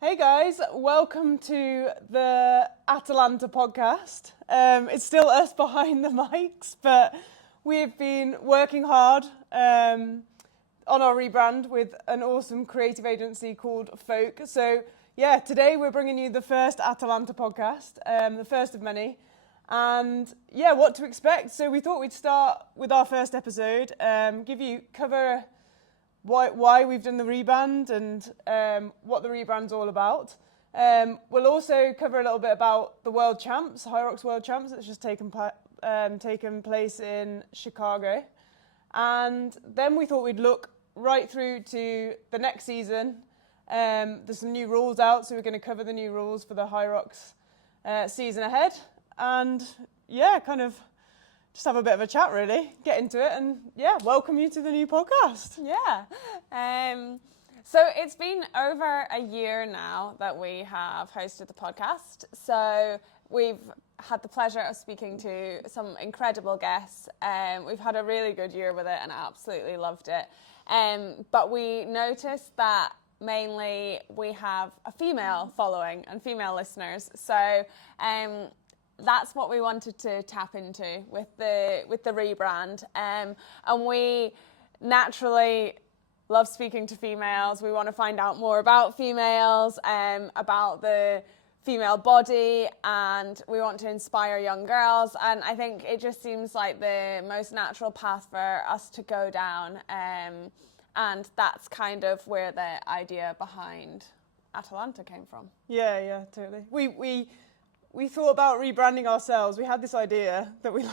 Hey guys, welcome to the Atalanta podcast. It's still us behind the mics, but we've been working hard on our rebrand with an awesome creative agency called Folk. So yeah, today we're bringing you the first Atalanta podcast, the first of many. And yeah, what to expect. So we thought we'd start with our first episode, cover why we've done the rebrand and what the rebrand's all about. We'll also cover a little bit about the World Champs, Hyrox World Champs, that's just taken place in Chicago. And then we thought we'd look right through to the next season. There's some new rules out, so we're going to cover the new rules for the Hyrox season ahead. And yeah, kind of just have a bit of a chat, really. Get into it, and yeah, welcome you to the new podcast. Yeah. So it's been over a year now that we have hosted the podcast. So we've had the pleasure of speaking to some incredible guests. We've had a really good year with it, and I absolutely loved it. But we noticed that mainly we have a female following and female listeners. So that's what we wanted to tap into with the rebrand, and we naturally love speaking to females. We want to find out more about females, about the female body, and we want to inspire young girls. And I think it just seems like the most natural path for us to go down, and that's kind of where the idea behind Atalanta came from. Yeah, totally. We thought about rebranding ourselves. We had this idea that we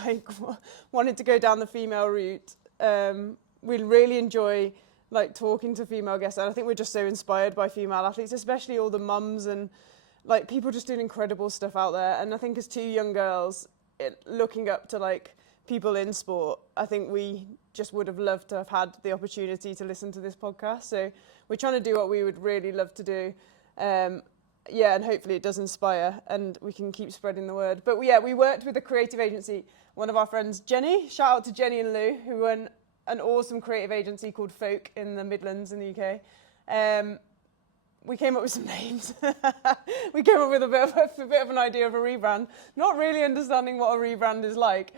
wanted to go down the female route. We really enjoy talking to female guests, and I think we're just so inspired by female athletes, especially all the mums and people just doing incredible stuff out there. And I think as two young girls looking up to people in sport, I think we just would have loved to have had the opportunity to listen to this podcast. So we're trying to do what we would really love to do. Yeah, and hopefully it does inspire and we can keep spreading the word. But we worked with a creative agency, one of our friends, Jenny. Shout out to Jenny and Lou, who run an awesome creative agency called Folk in the Midlands in the UK. We came up with some names. We came up with a bit of an idea of a rebrand, not really understanding what a rebrand is like.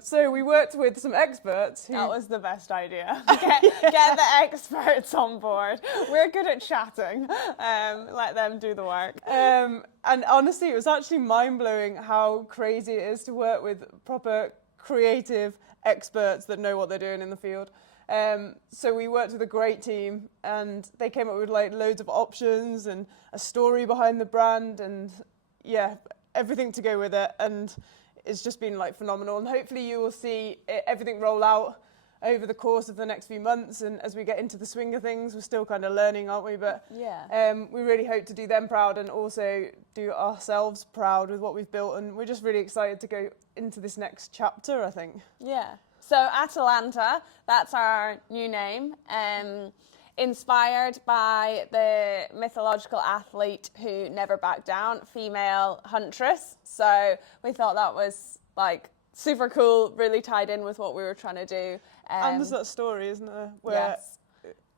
So we worked with some experts. That was the best idea. Get the experts on board. We're good at chatting. Let them do the work. And honestly, it was actually mind-blowing how crazy it is to work with proper creative experts that know what they're doing in the field. So we worked with a great team, and they came up with loads of options and a story behind the brand, and yeah, everything to go with it. And it's just been phenomenal, and hopefully you will see everything roll out over the course of the next few months. And as we get into the swing of things, we're still kind of learning, aren't we? But yeah, we really hope to do them proud and also do ourselves proud with what we've built. And we're just really excited to go into this next chapter, I think. Yeah. So Atalanta, that's our new name. Inspired by the mythological athlete who never backed down, female huntress. So we thought that was super cool, really tied in with what we were trying to do. And there's that story, isn't there? Where, yes.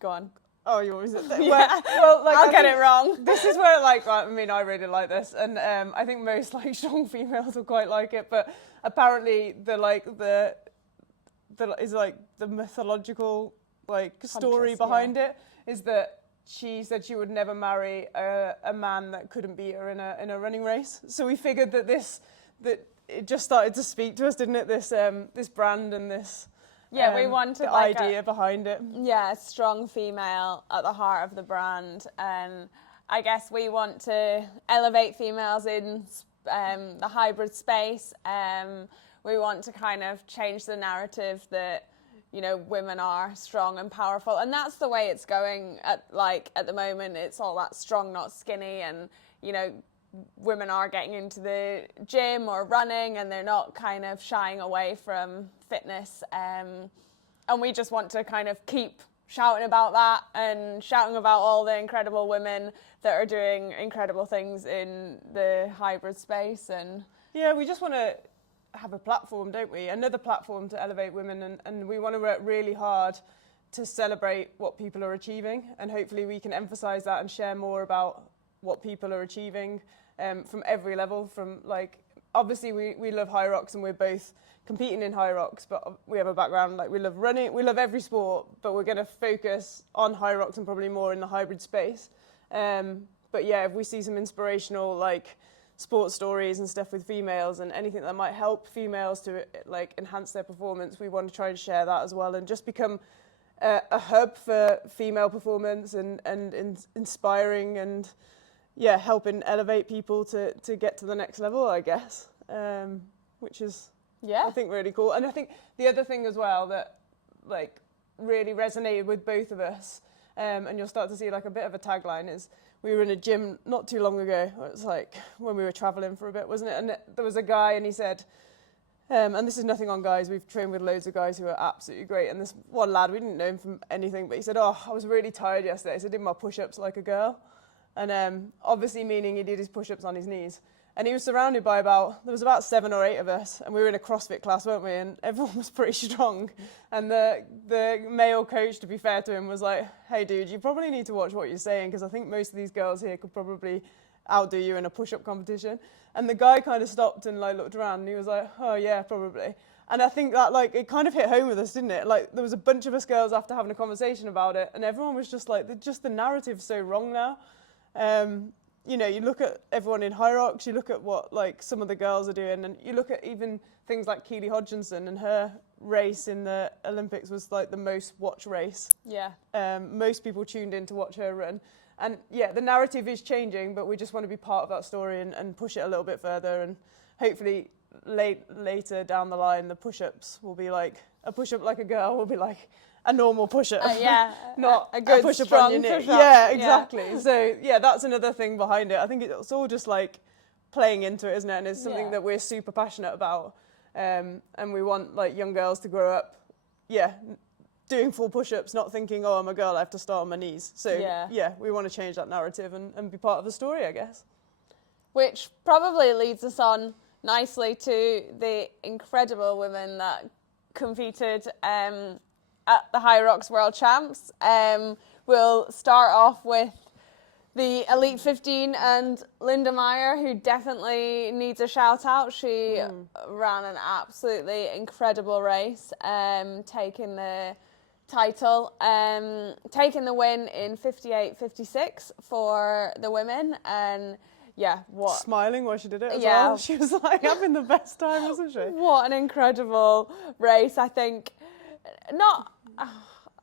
Go on. Oh, you always say that. Yeah. I'll get it wrong. This is where I really like this, and I think most strong females will quite like it. But apparently the mythological story behind it is that she said she would never marry a man that couldn't beat her in a running race. So we figured that it just started to speak to us, didn't it? This brand and this we wanted the idea behind it. Yeah, a strong female at the heart of the brand, and I guess we want to elevate females in the hybrid space. We want to kind of change the narrative that women are strong and powerful, and that's the way it's going at the moment. It's all that strong, not skinny, and women are getting into the gym or running, and they're not kind of shying away from fitness. And we just want to kind of keep shouting about that and shouting about all the incredible women that are doing incredible things in the hybrid space. And yeah, we just want to have a platform, don't we? Another platform to elevate women, and we want to work really hard to celebrate what people are achieving, and hopefully we can emphasise that and share more about what people are achieving from every level. From like, obviously we love Hyrox and we're both competing in Hyrox, but we have a background, like we love running, we love every sport, but we're going to focus on Hyrox and probably more in the hybrid space. But yeah, if we see some inspirational like sports stories and stuff with females and anything that might help females to like enhance their performance, we want to try and share that as well and just become a hub for female performance and inspiring and yeah, helping elevate people to get to the next level, I guess, which is I think really cool. And I think the other thing as well that like really resonated with both of us, and you'll start to see like a bit of a tagline, is we were in a gym not too long ago. It was like when we were traveling for a bit, wasn't it? And there was a guy and he said, and this is nothing on guys, we've trained with loads of guys who are absolutely great. And this one lad, we didn't know him from anything, but he said, oh, I was really tired yesterday, so I did my push-ups like a girl. And obviously meaning he did his push-ups on his knees. And he was surrounded by there was about 7 or 8 of us, and we were in a CrossFit class, weren't we? And everyone was pretty strong. And the male coach, to be fair to him, was like, hey dude, you probably need to watch what you're saying, because I think most of these girls here could probably outdo you in a push-up competition. And the guy kind of stopped and like looked around and he was like, oh yeah, probably. And I think that like it kind of hit home with us, didn't it? Like there was a bunch of us girls after having a conversation about it, and everyone was just like, the narrative's so wrong now. You know, you look at everyone in Hyrox, you look at what like some of the girls are doing, and you look at even things like Keely Hodgkinson, and her race in the Olympics was like the most watched race. Yeah. Most people tuned in to watch her run. And yeah, the narrative is changing, but we just want to be part of that story and push it a little bit further. And hopefully later down the line, the push-ups will be like, a push-up like a girl will be like a normal push-up. Not a good push-up on your knee. Yeah, exactly. Yeah. So yeah, that's another thing behind it. I think it's all just like playing into it, isn't it? And it's something that we're super passionate about. And we want like young girls to grow up, doing full push-ups, not thinking, oh, I'm a girl, I have to start on my knees. So yeah, we want to change that narrative and be part of the story, I guess. Which probably leads us on nicely to the incredible women that competed at the Hyrox World Champs. We'll start off with the Elite 15 and Linda Meyer, who definitely needs a shout out. She ran an absolutely incredible race, taking the title, taking the win in 58.56 for the women. And smiling while she did it as well. She was like having the best time, wasn't she? What an incredible race. I think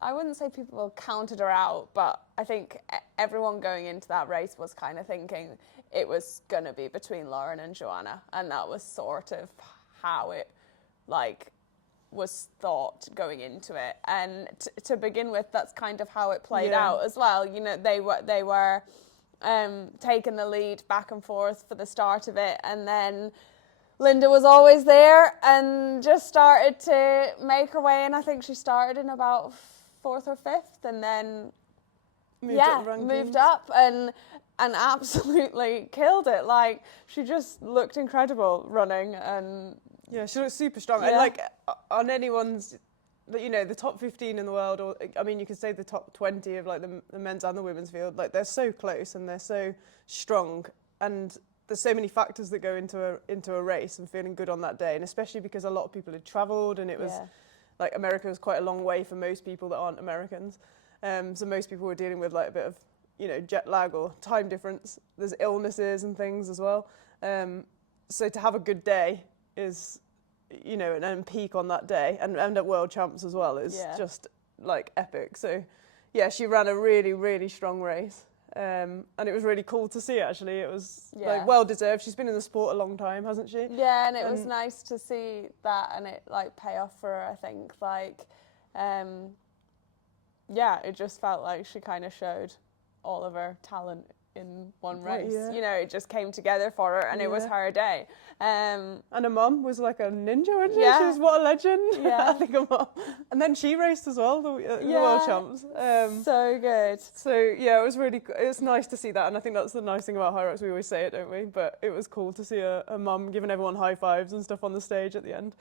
I wouldn't say people counted her out, but I think everyone going into that race was kind of thinking it was going to be between Lauren and Joanna, and that was sort of how it was thought going into it. And to begin with, that's kind of how it played out as well. You know, they were taking the lead back and forth for the start of it, and then Linda was always there and just started to make her way, and I think she started in about 4th or 5th, and then moved up and absolutely killed it. Like, she just looked incredible running, and she looked super strong. And like on anyone's, you know, the top 15 in the world, or I mean, you could say the top 20 of like the men's and the women's field, like they're so close and they're so strong, and there's so many factors that go into a race and feeling good on that day, and especially because a lot of people had travelled, and it was like America was quite a long way for most people that aren't Americans, so most people were dealing with like a bit of, you know, jet lag or time difference. There's illnesses and things as well, so to have a good day is, you know, and peak on that day and end up World Champs as well is just like epic. So yeah, she ran a really, really strong race. And it was really cool to see, actually. It was like well deserved. She's been in the sport a long time, hasn't she? Yeah, and it was nice to see that and it like pay off for her, I think. Like, it just felt like she kind of showed all of her talent in one race. You know, it just came together for her, and it was her day. And her mum was like a ninja, wasn't she? She was, what a legend. I think her mum. And then she raced as well, the World Champs. So good. So yeah, it was really, it was nice to see that, and I think that's the nice thing about Hyrox. We always say it, don't we? But it was cool to see a mum giving everyone high fives and stuff on the stage at the end.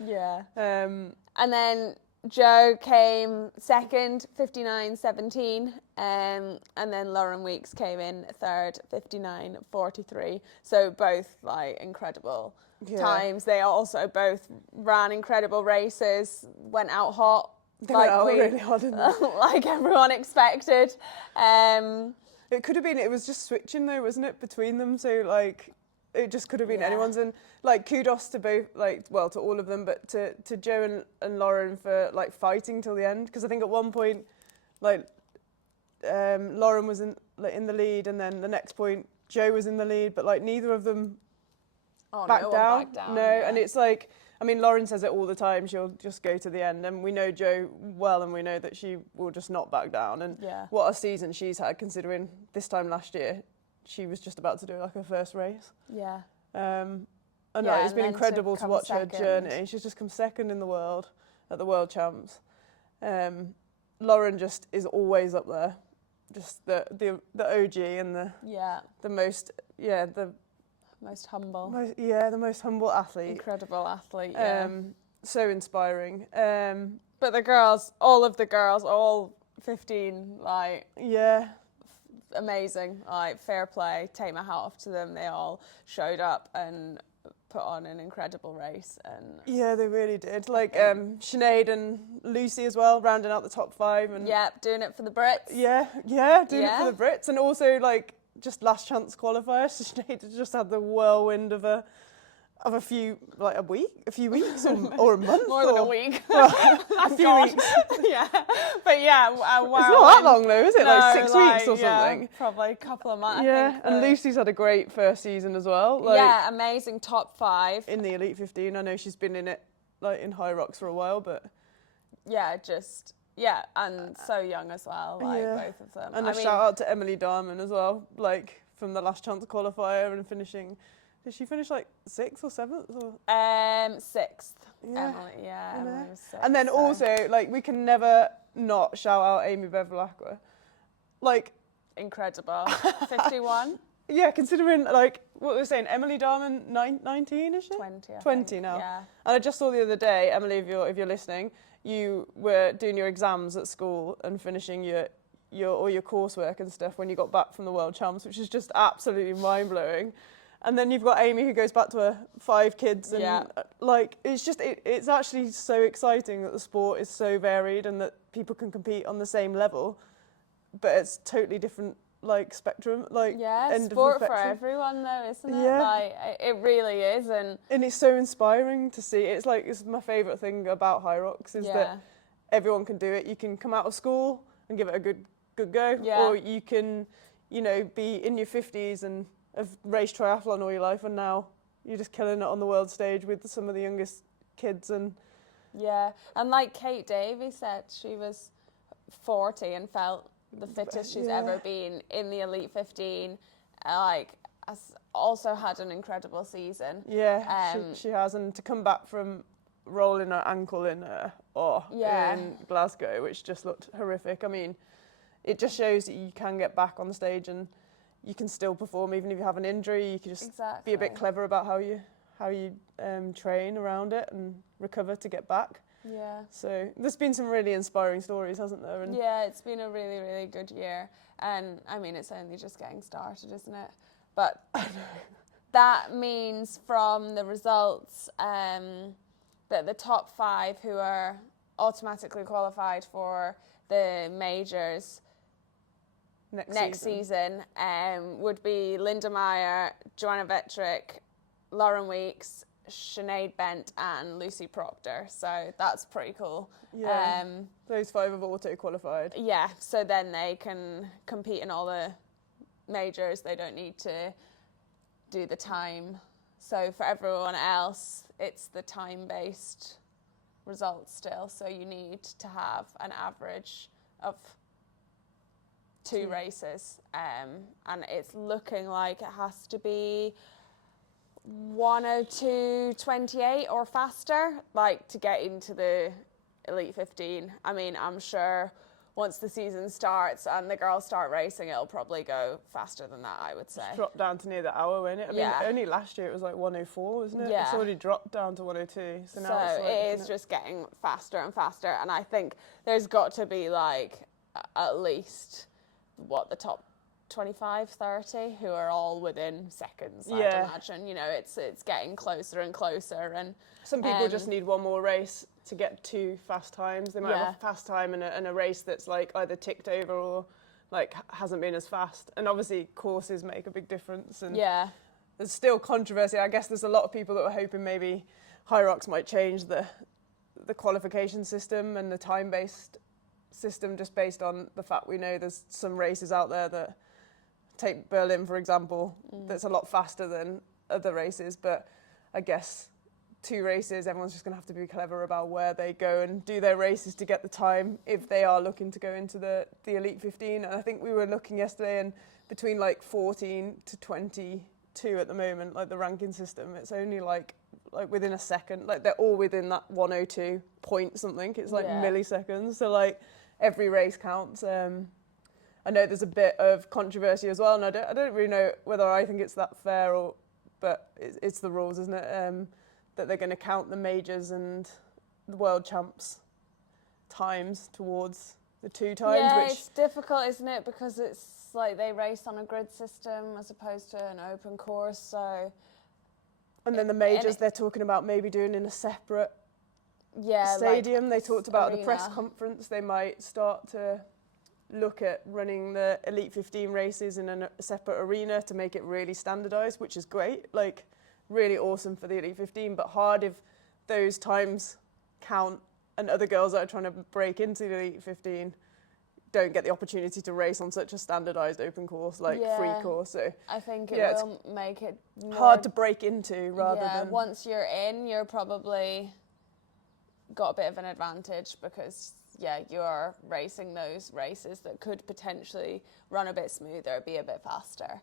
And then Joe came second, 59.17, and then Lauren Weeks came in third, 59.43. So both like incredible times. They also both ran incredible races, went out hot. They went out really hot, didn't they? Like everyone expected. It could have been, it was just switching though, wasn't it, between them? So like, it just could have been anyone's. And like, kudos to both, like, well, to all of them, but to Joe and Lauren for like fighting till the end. Because I think at one point, like, Lauren was in the lead, and then the next point, Joe was in the lead, but like neither of them backed down. No, and it's like, I mean, Lauren says it all the time. She'll just go to the end, and we know Jo well, and we know that she will just not back down. And what a season she's had, considering this time last year she was just about to do like her first race. Yeah. And it's been incredible to watch her journey. She's just come second in the world at the World Champs. Lauren just is always up there, just the OG and the most humble. The most humble athlete. Incredible athlete, so inspiring. But the girls, all of the girls, all 15, like... Yeah. Amazing. Like, fair play. Take my hat off to them. They all showed up and put on an incredible race. And yeah, they really did. Like, Sinead and Lucy as well, rounding out the top 5. And doing it for the Brits. Doing it for the Brits. And also, like, just last chance qualifiers. So Sinead just had the whirlwind of a few, like a few weeks or a month. More than a week. Well, a few weeks. Yeah. But yeah, wow. It's not that long though, is it? No, like 6 weeks or something? Probably a couple of months. Yeah, I think, and Lucy's had a great first season as well. Like, yeah, amazing top 5. In the Elite 15. I know she's been in it, like in Hyrox for a while, but... Yeah, and so young as well, like both of them. And shout out to Emily Darman as well, like from the last chance qualifier and finishing... Did she finish like 6th or 7th? Or? 6th. Yeah. Emily, Emily was 6th. And then also, like, we can never not shout out Amy Bevilacqua. Like... Incredible. 51? Yeah, considering, like, what we're saying, Emily Darman, 19, is she? 20, I 20 think. now. Yeah. And I just saw the other day, Emily, if you're listening, you were doing your exams at school and finishing all your coursework and stuff when you got back from the World Champs, which is just absolutely mind-blowing. And then you've got Amy who goes back to her 5 kids. And like, it's just, it's actually so exciting that the sport is so varied and that people can compete on the same level, but it's totally different, like, spectrum. Like, end sport of the for spectrum. Everyone though, isn't it? Yeah. Like, it really is. And it's so inspiring to see. It's like, it's my favourite thing about Hyrox is that everyone can do it. You can come out of school and give it a good go, or you can, be in your 50s and have raced triathlon all your life, and now you're just killing it on the world stage with some of the youngest kids. And like Kate Davey said, she was 40 and felt the fittest she's ever been in the Elite 15. Like, has also had an incredible season. She has, and to come back from rolling her ankle in Glasgow, which just looked horrific. I mean, it just shows that you can get back on the stage and you can still perform even if you have an injury. You can just be a bit clever about how you train around it and recover to get back. Yeah. So there's been some really inspiring stories, hasn't there? And it's been a really, really good year. And I mean, it's only just getting started, isn't it? But that means from the results that the top 5 who are automatically qualified for the majors next season would be Linda Meyer, Joanna Vetrick, Lauren Weeks, Sinead Bent and Lucy Proctor. So that's pretty cool. Yeah, those 5 have auto-qualified. Yeah, so then they can compete in all the majors. They don't need to do the time. So for everyone else, it's the time-based results still. So you need to have an average of 2 races, and it's looking like it has to be 1:02:28 or faster, like, to get into the Elite 15. I mean, I'm sure once the season starts and the girls start racing, it'll probably go faster than that, I would say. It's dropped down to near the hour, won't it? I mean, only last year it was like 1:04, wasn't it? Yeah. It's already dropped down to 1:02. So now it's like, it is just getting faster and faster. And I think there's got to be like at least, the top 25, 30 who are all within seconds, I'd imagine. You know, it's getting closer and closer. And some people just need one more race to get 2 fast times. They might have a fast time and a race that's like either ticked over or like hasn't been as fast. And obviously courses make a big difference. And there's still controversy. I guess there's a lot of people that were hoping maybe Hyrox might change the qualification system and the time-based system, just based on the fact we know there's some races out there that, take Berlin for example, that's a lot faster than other races. But I guess 2 races, everyone's just going to have to be clever about where they go and do their races to get the time if they are looking to go into the Elite 15. And I think we were looking yesterday, and between like 14 to 22 at the moment, like the ranking system, it's only like within a second. Like they're all within that 102 point something. It's like milliseconds. So like every race counts. I know there's a bit of controversy as well, and I don't really know whether I think it's that fair but it's the rules, isn't it? That they're going to count the majors and the world champs times towards the 2 times. Yeah, which it's difficult, isn't it? Because it's like they race on a grid system as opposed to an open course. So, and then the majors they're talking about maybe doing in a separate stadium. Like they talked about at the press conference they might start to look at running the Elite 15 races in a separate arena to make it really standardised, which is great. Like, really awesome for the Elite 15, but hard if those times count and other girls that are trying to break into the Elite 15 don't get the opportunity to race on such a standardised open course, like free course. So I think it will make it hard to break into rather than... once you're in, you're probably got a bit of an advantage because you're racing those races that could potentially run a bit smoother, be a bit faster.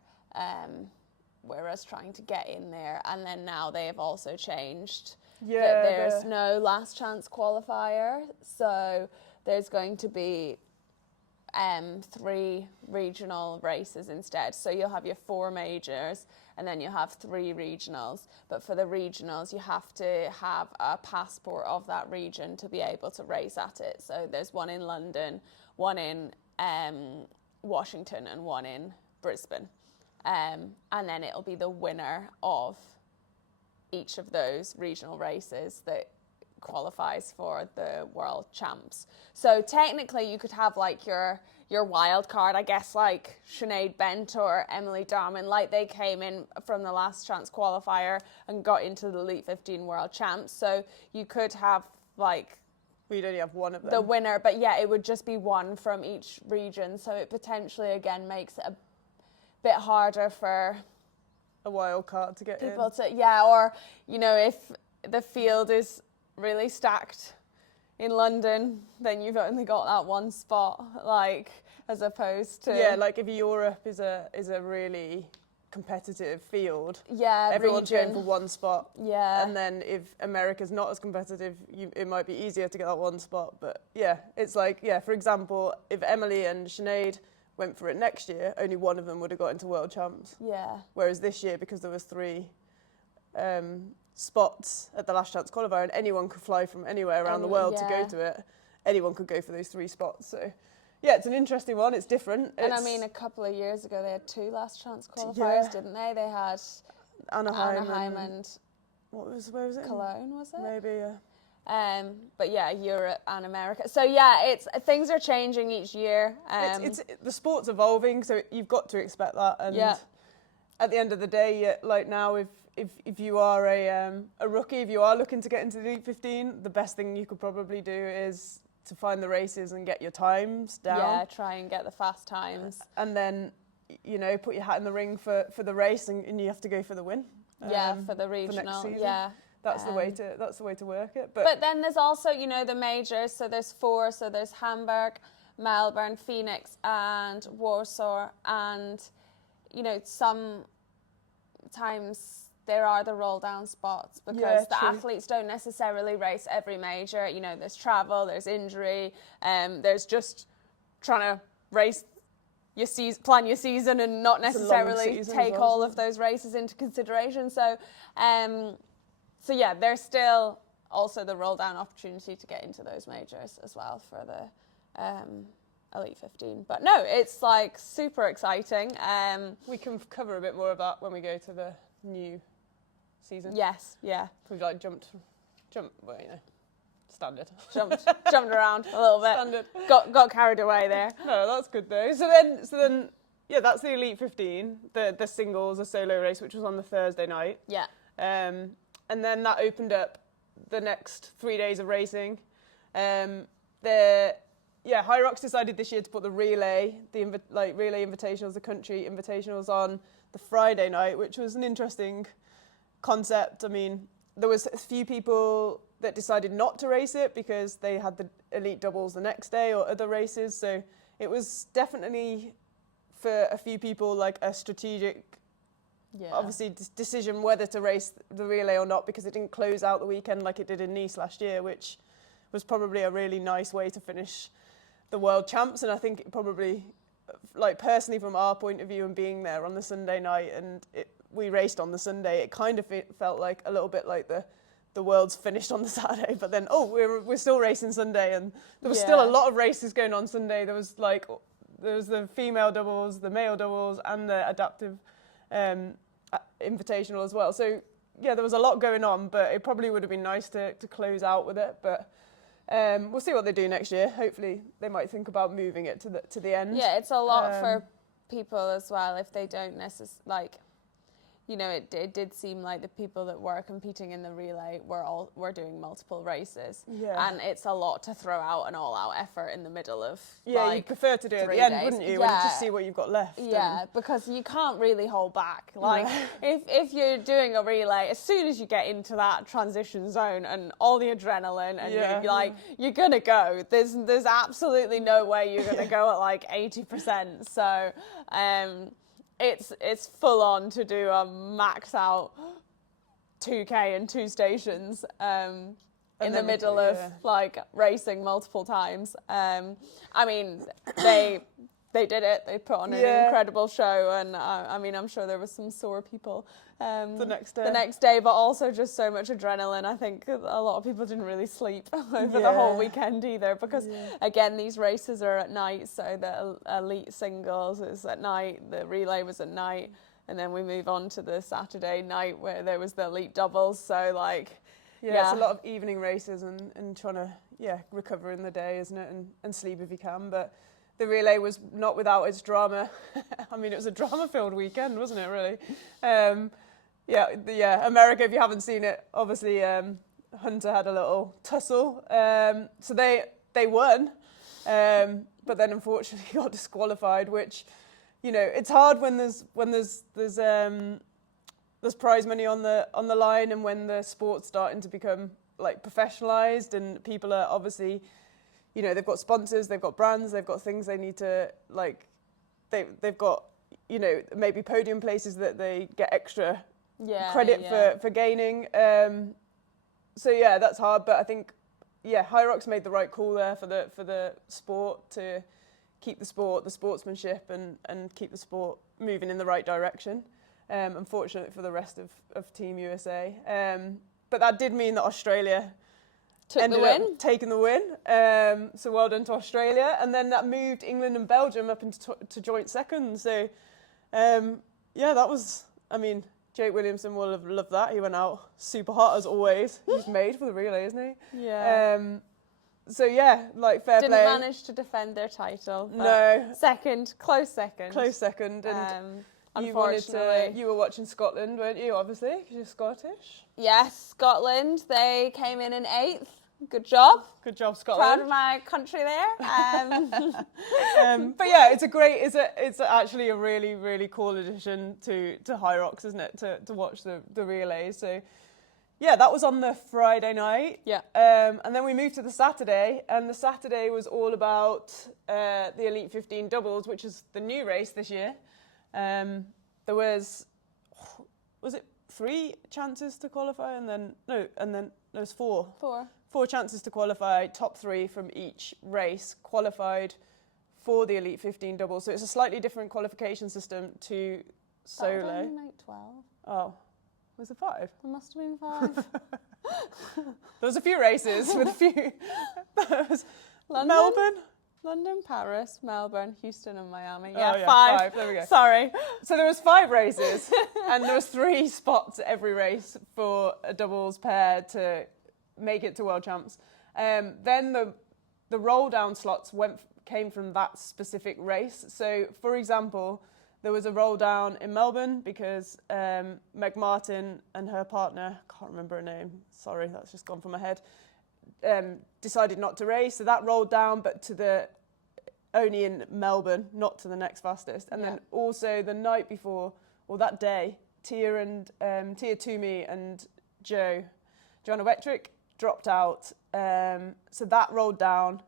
Whereas trying to get in there, and then now they have also changed that there's no last chance qualifier, so there's going to be 3 regional races instead. So you'll have your 4 majors and then you have 3 regionals. But for the regionals, you have to have a passport of that region to be able to race at it. So there's one in London, one in Washington, and one in Brisbane. And then it'll be the winner of each of those regional races that qualifies for the World Champs. So technically you could have like your wild card, I guess, like Sinead Bent or Emily Darman, like they came in from the last chance qualifier and got into the Elite 15 World Champs. So you could have like... We'd only have one of them. The winner, but it would just be one from each region. So it potentially, again, makes it a bit harder for... a wild card to get people in. Or, you know, if the field is really stacked in London, then you've only got that one spot, like, as opposed to... Yeah, like if Europe is a really competitive field, everyone's region. going for one spot. Yeah. And then if America's not as competitive, it might be easier to get that one spot. But it's like, for example, if Emily and Sinead went for it next year, only one of them would have got into World Champs. Yeah. Whereas this year, because there was 3 spots at the last chance qualifier, and anyone could fly from anywhere around the world to go to it, anyone could go for those 3 spots. So, it's an interesting one. It's different. And I mean, a couple of years ago, they had 2 last chance qualifiers, didn't they? They had Anaheim and where was it? Cologne, was it? Maybe, But Europe and America. So things are changing each year. It's the sport's evolving, so you've got to expect that. And at the end of the day, like now, if you are a rookie, if you are looking to get into the Elite 15, the best thing you could probably do is to find the races and get your times down. Yeah, try and get the fast times. And then, put your hat in the ring for the race, and you have to go for the win. For the regional. For next season. That's the way to work it. But then there's also, the majors. So there's 4. So there's Hamburg, Melbourne, Phoenix, and Warsaw. And sometimes there are the roll down spots because the athletes don't necessarily race every major. There's travel, there's injury, there's just trying to race your season, plan your season, and not necessarily take all of those races into consideration. So, so yeah, there's still also the roll down opportunity to get into those majors as well for the Elite 15. But no, it's like super exciting. We can cover a bit more of that when we go to the new season. Yes, yeah. We've like jumped, well, you know, standard. Jumped around a little bit. Standard. Got carried away there. No, that's good though. So then, yeah, that's the Elite 15, the singles, the solo race, which was on the Thursday night. Yeah. And then that opened up the next 3 days of racing. Hyrox decided this year to put the relay, relay invitationals, the country invitationals on the Friday night, which was an interesting concept. I mean, there was a few people that decided not to race it because they had the elite doubles the next day or other races. So it was definitely for a few people like a strategic, obviously decision whether to race the relay or not, because it didn't close out the weekend like it did in Nice last year, which was probably a really nice way to finish the World Champs. And I think it probably, like personally from our point of view and being there on the Sunday night, and we raced on the Sunday, it kind of felt like a little bit like the World's finished on the Saturday, but then we're still racing Sunday, and there was still a lot of races going on Sunday. There was the female doubles, the male doubles, and the adaptive invitational as well. So yeah, there was a lot going on, but it probably would have been nice to close out with it. But we'll see what they do next year. Hopefully they might think about moving it to the end. Yeah, it's a lot for people as well if they don't necessarily, you know, it did seem like the people that were competing in the relay were doing multiple races. Yeah. And it's a lot to throw out an all-out effort in the middle of you'd prefer to do it at the end, wouldn't you? When you just see what you've got left. Yeah, because you can't really hold back. Like, if you're doing a relay, as soon as you get into that transition zone and all the adrenaline and you're going to go. There's absolutely no way you're going to go at like 80%. So, it's full on to do a max out 2K and 2 stations in the middle of like racing multiple times. I mean, they did it. They put on an incredible show, and I mean, I'm sure there was some sore people the next day, but also just so much adrenaline. I think a lot of people didn't really sleep over the whole weekend either, because again, these races are at night. So the elite singles is at night, the relay was at night, and then we move on to the Saturday night where there was the elite doubles. So like, it's a lot of evening races and trying to recover in the day, isn't it, and sleep if you can. But the relay was not without its drama. I mean, it was a drama-filled weekend, wasn't it, really? America, if you haven't seen it, obviously Hunter had a little tussle. So they won, but then unfortunately got disqualified, which, you know, it's hard when there's prize money on the line, and when the sport's starting to become like professionalized, and people are obviously, you know, they've got sponsors, they've got brands, they've got things they need to, like, they've got, you know, maybe podium places that they get extra credit for gaining. So yeah, that's hard, but I think Hyrox made the right call there for the sport, to keep the sportsmanship, and keep the sport moving in the right direction. Unfortunately for the rest of Team USA, but that did mean that Australia ended up taking the win. So well done to Australia, and then that moved England and Belgium up into joint second. So that was, I mean, Jake Williamson will have loved that. He went out super hot as always. He's made for the relay, isn't he? Yeah. So like fair play. Didn't manage to defend their title. No. Close second. And unfortunately, you were watching Scotland, weren't you? Obviously, because you're Scottish. Yes, Scotland. They came in 8th. Good job. Good job, Scotland. Proud of my country there. But yeah, it's actually a really, really cool addition to Hyrox, isn't it? To watch the relays. So yeah, that was on the Friday night. Yeah. And then we moved to the Saturday, and the Saturday was all about the Elite 15 doubles, which is the new race this year. There was it 3 chances to qualify, and then there was 4 chances to qualify. Top 3 from each race qualified for the Elite 15 double. So it's a slightly different qualification system to solo. That was only like 12. Oh, was it 5? There must have been 5. There was a few races with a few. That was London? Melbourne. London, Paris, Melbourne, Houston and Miami. Oh, Yeah, yeah, 5. 5. There we go. Sorry. So there was 5 races, and there was 3 spots every race for a doubles pair to make it to World Champs. Then the roll down slots came from that specific race. So, for example, there was a roll down in Melbourne because Meg Martin and her partner, can't remember her name, sorry, that's just gone from my head, decided not to race. So that rolled down, but only in Melbourne, not to the next fastest. And then also the night before, or that day, Tia Toomey and Joanna Wetrick dropped out. So that rolled down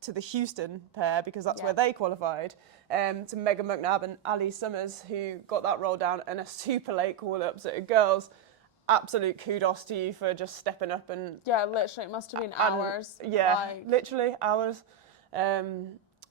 to the Houston pair because that's where they qualified. To Megan McNabb and Ali Summers, who got that roll down and a super late call up. So girls, absolute kudos to you for just stepping up and Literally, it must have been hours. Literally hours.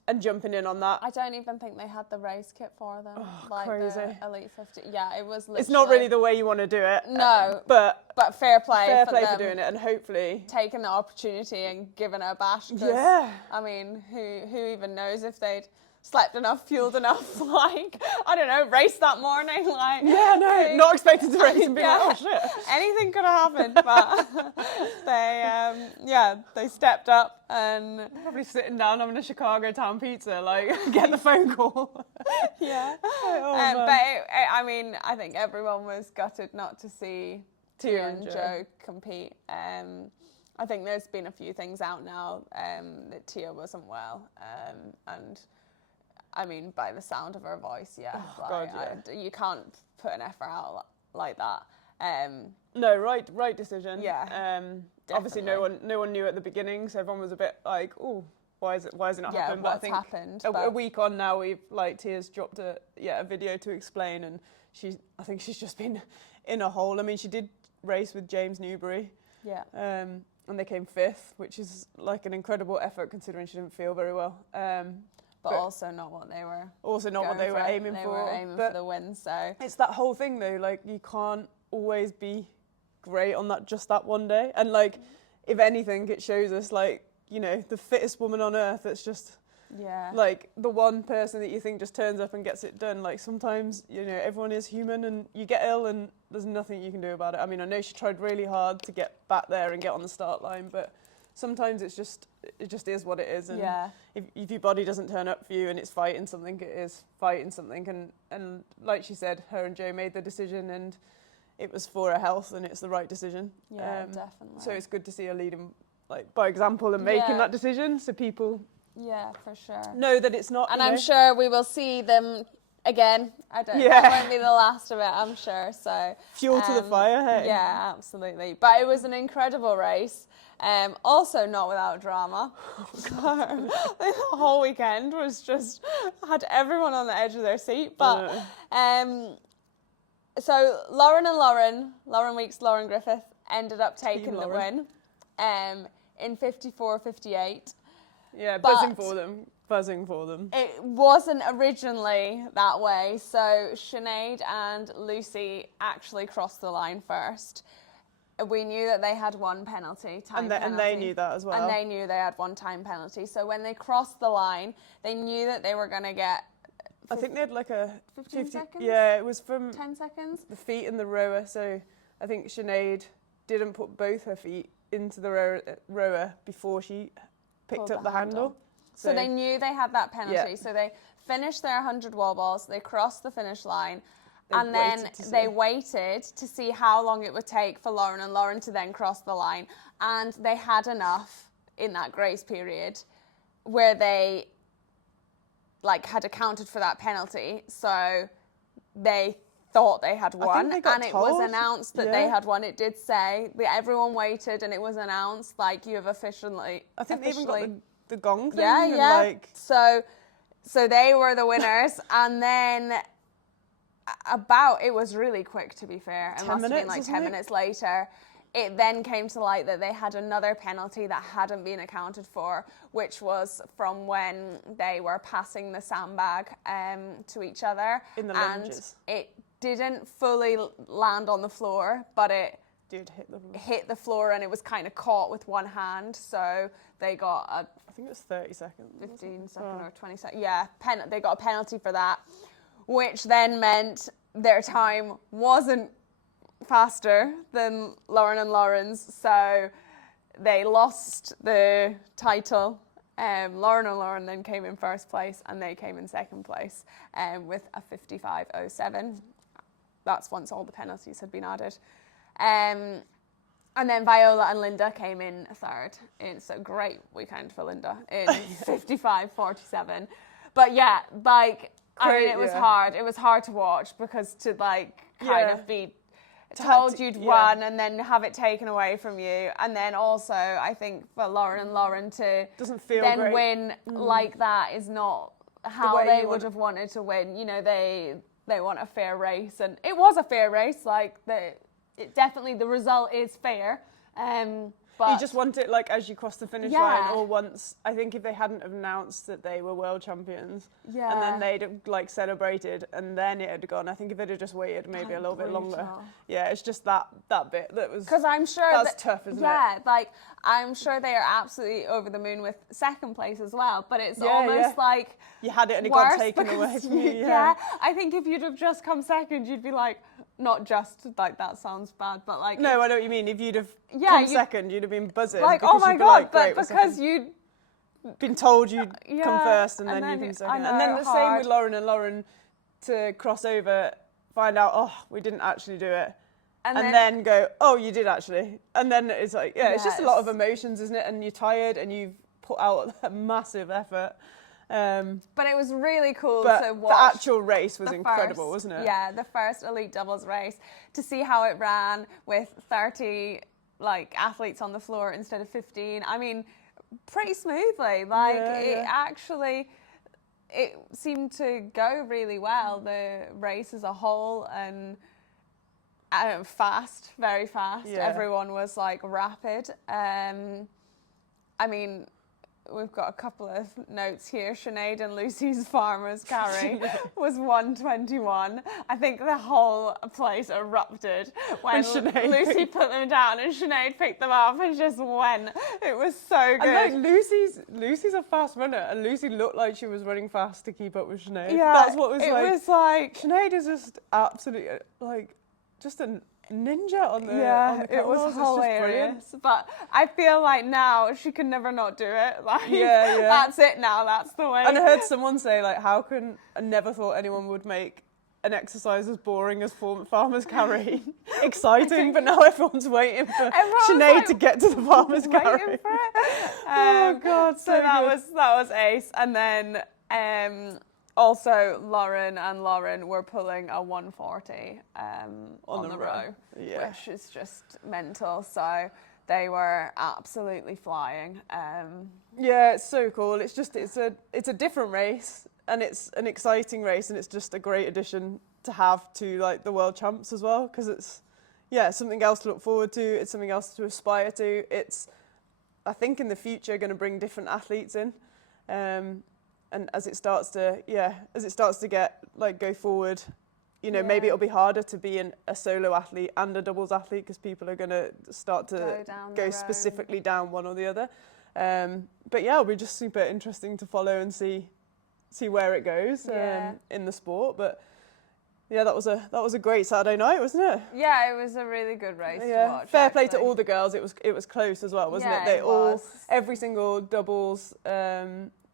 And jumping in on that. I don't even think they had the race kit for them. Crazy. The Elite 50. Yeah, it was literally... It's not really the way you want to do it. No. But fair play for doing it, and hopefully... taking the opportunity and giving it a bash. I mean, who even knows if they'd slept enough, fueled enough, I don't know, raced that morning, not expected to race and be like, oh shit. Anything could have happened, but they stepped up and... Probably sitting down having a Chicago town pizza, get the phone call. Yeah. I think everyone was gutted not to see Tia and Jo compete. I think there's been a few things out now that Tia wasn't well, and I mean, by the sound of her voice, you can't put an effort out like that. No, right decision. Yeah. Obviously, no one knew at the beginning, so everyone was a bit like, "Oh, why is it not happened?" What's happened? A week on now, we've Tia's dropped a video to explain, and I think she's just been in a hole. I mean, she did race with James Newbury. Yeah. And they came 5th, which is like an incredible effort considering she didn't feel very well. But also not what they were. Also not what they were aiming for. They were aiming for the win, so... It's that whole thing, though, you can't always be great on just that one day. And, if anything, it shows us, the fittest woman on earth that's just... Yeah. The one person that you think just turns up and gets it done. Sometimes, everyone is human and you get ill and there's nothing you can do about it. I mean, I know she tried really hard to get back there and get on the start line, but... Sometimes it just is what it is, and if your body doesn't turn up for you and it's fighting something, it is fighting something. And like she said, her and Jo made the decision, and it was for her health, and it's the right decision. Yeah, definitely. So it's good to see her leading by example and making that decision, so people for sure know that it's not. And I'm sure we will see them again. That won't be the last of it, I'm sure. So fuel to the fire. Hey. Yeah, absolutely. But it was an incredible race. Also not without drama. The whole weekend was had everyone on the edge of their seat. But so Lauren Weeks, Lauren Griffith ended up taking the win in 54.58. Yeah, buzzing for them. It wasn't originally that way. So Sinead and Lucy actually crossed the line first. We knew that they had one penalty. And they knew that as well. And they knew they had one time penalty. So when they crossed the line, they knew that they were going to get... I think they had a 15 seconds? Yeah, it was from... 10 seconds? The feet and the rower. So I think Sinead didn't put both her feet into the rower before she picked up the handle. So they knew they had that penalty. Yeah. So they finished their 100 wall balls. They crossed the finish line. And then they waited to see how long it would take for Lauren and Lauren to then cross the line. And they had enough in that grace period where they had accounted for that penalty. So they thought they had won. And it was announced that they had won. It did say that everyone waited and it was announced you have officially... I think they even got the gong thing. Yeah. So they were the winners. And then... it was really quick, to be fair. It must have been 10 minutes later. it then came to light that they had another penalty that hadn't been accounted for, which was from when they were passing the sandbag to each other. In the and lunges. It didn't fully land on the floor, but it Did hit the floor, and it was kind of caught with one hand. So they got a I think it was 30 seconds. 15-second or 20-second. Yeah, they got a penalty for that, which then meant their time wasn't faster than Lauren and Lauren's, so they lost the title. Lauren and Lauren then came in first place, and they came in second place with a 55.07. That's once all the penalties had been added. And then Viola and Linda came in third. It's a great weekend for Linda in 55.47. But yeah, like, I mean, it was hard. It was hard to watch because to like kind of be told you'd won and then have it taken away from you, and then also I think for Lauren and Lauren to doesn't feel then great. Win like that is not how they would have wanted to win. You know, they want a fair race, and it was a fair race. Like definitely the result is fair. But you just want it like as you cross the finish line, or once. I think if they hadn't announced that they were world champions, and then they'd have like celebrated, and then it had gone. I think if they'd have just waited maybe a little bit longer. Yeah, it's just that bit that was. Because I'm sure that's tough, isn't it? Yeah, like I'm sure they are absolutely over the moon with second place as well. But it's almost like you had it and it got taken away from you. Yeah, I think if you'd have just come second, you'd be like. Not just like that sounds bad, but like no, I know what you mean. If you'd have come second, you'd have been buzzing. Like oh my god, but because you'd been told you'd come first and then you'd been second, and then the same with Lauren and Lauren to cross over, find out we didn't actually do it, and then go you did actually, and then it's like it's just a lot of emotions, isn't it? And you're tired and you've put out a massive effort. But it was really cool to watch. The actual race was incredible, wasn't it? Yeah, the first elite doubles race, to see how it ran with 30 like athletes on the floor instead of 15. I mean, pretty smoothly. Like it seemed to go really well. The race as a whole, and fast, very fast. Yeah. Everyone was like rapid. I mean. We've got a couple of notes here. Sinead and Lucy's farmer's carry was 1:21. I think the whole place erupted when Lucy put them down and Sinead picked them up and just went. It was so good. And like Lucy's a fast runner, and Lucy looked like she was running fast to keep up with Sinead. Yeah, that's what it was like. Sinead is just absolutely like just a ninja on the it was hilarious. But I feel like now she could never not do it. Like that's it now. That's the way. And I heard someone say like, how can I never thought anyone would make an exercise as boring as farmer's carry exciting, but now everyone's waiting for Sinead to get to the farmer's carry. For it. Oh God! So that was ace, and then. Also, Lauren and Lauren were pulling a 140 on the row, which is just mental. So they were absolutely flying. Yeah, it's so cool. It's a different race, and it's an exciting race, and it's just a great addition to have to like the World Champs as well, because it's something else to look forward to. It's something else to aspire to. It's, I think, in the future going to bring different athletes in. And as it starts to get like go forward, maybe it'll be harder to be a solo athlete and a doubles athlete, because people are going to start to go specifically down one or the other. But yeah, it'll be just super interesting to follow and see where it goes in the sport. But yeah, that was a great Saturday night, wasn't it? Yeah, it was a really good race to watch. Fair play to all the girls. It was close as well, wasn't it? They every single doubles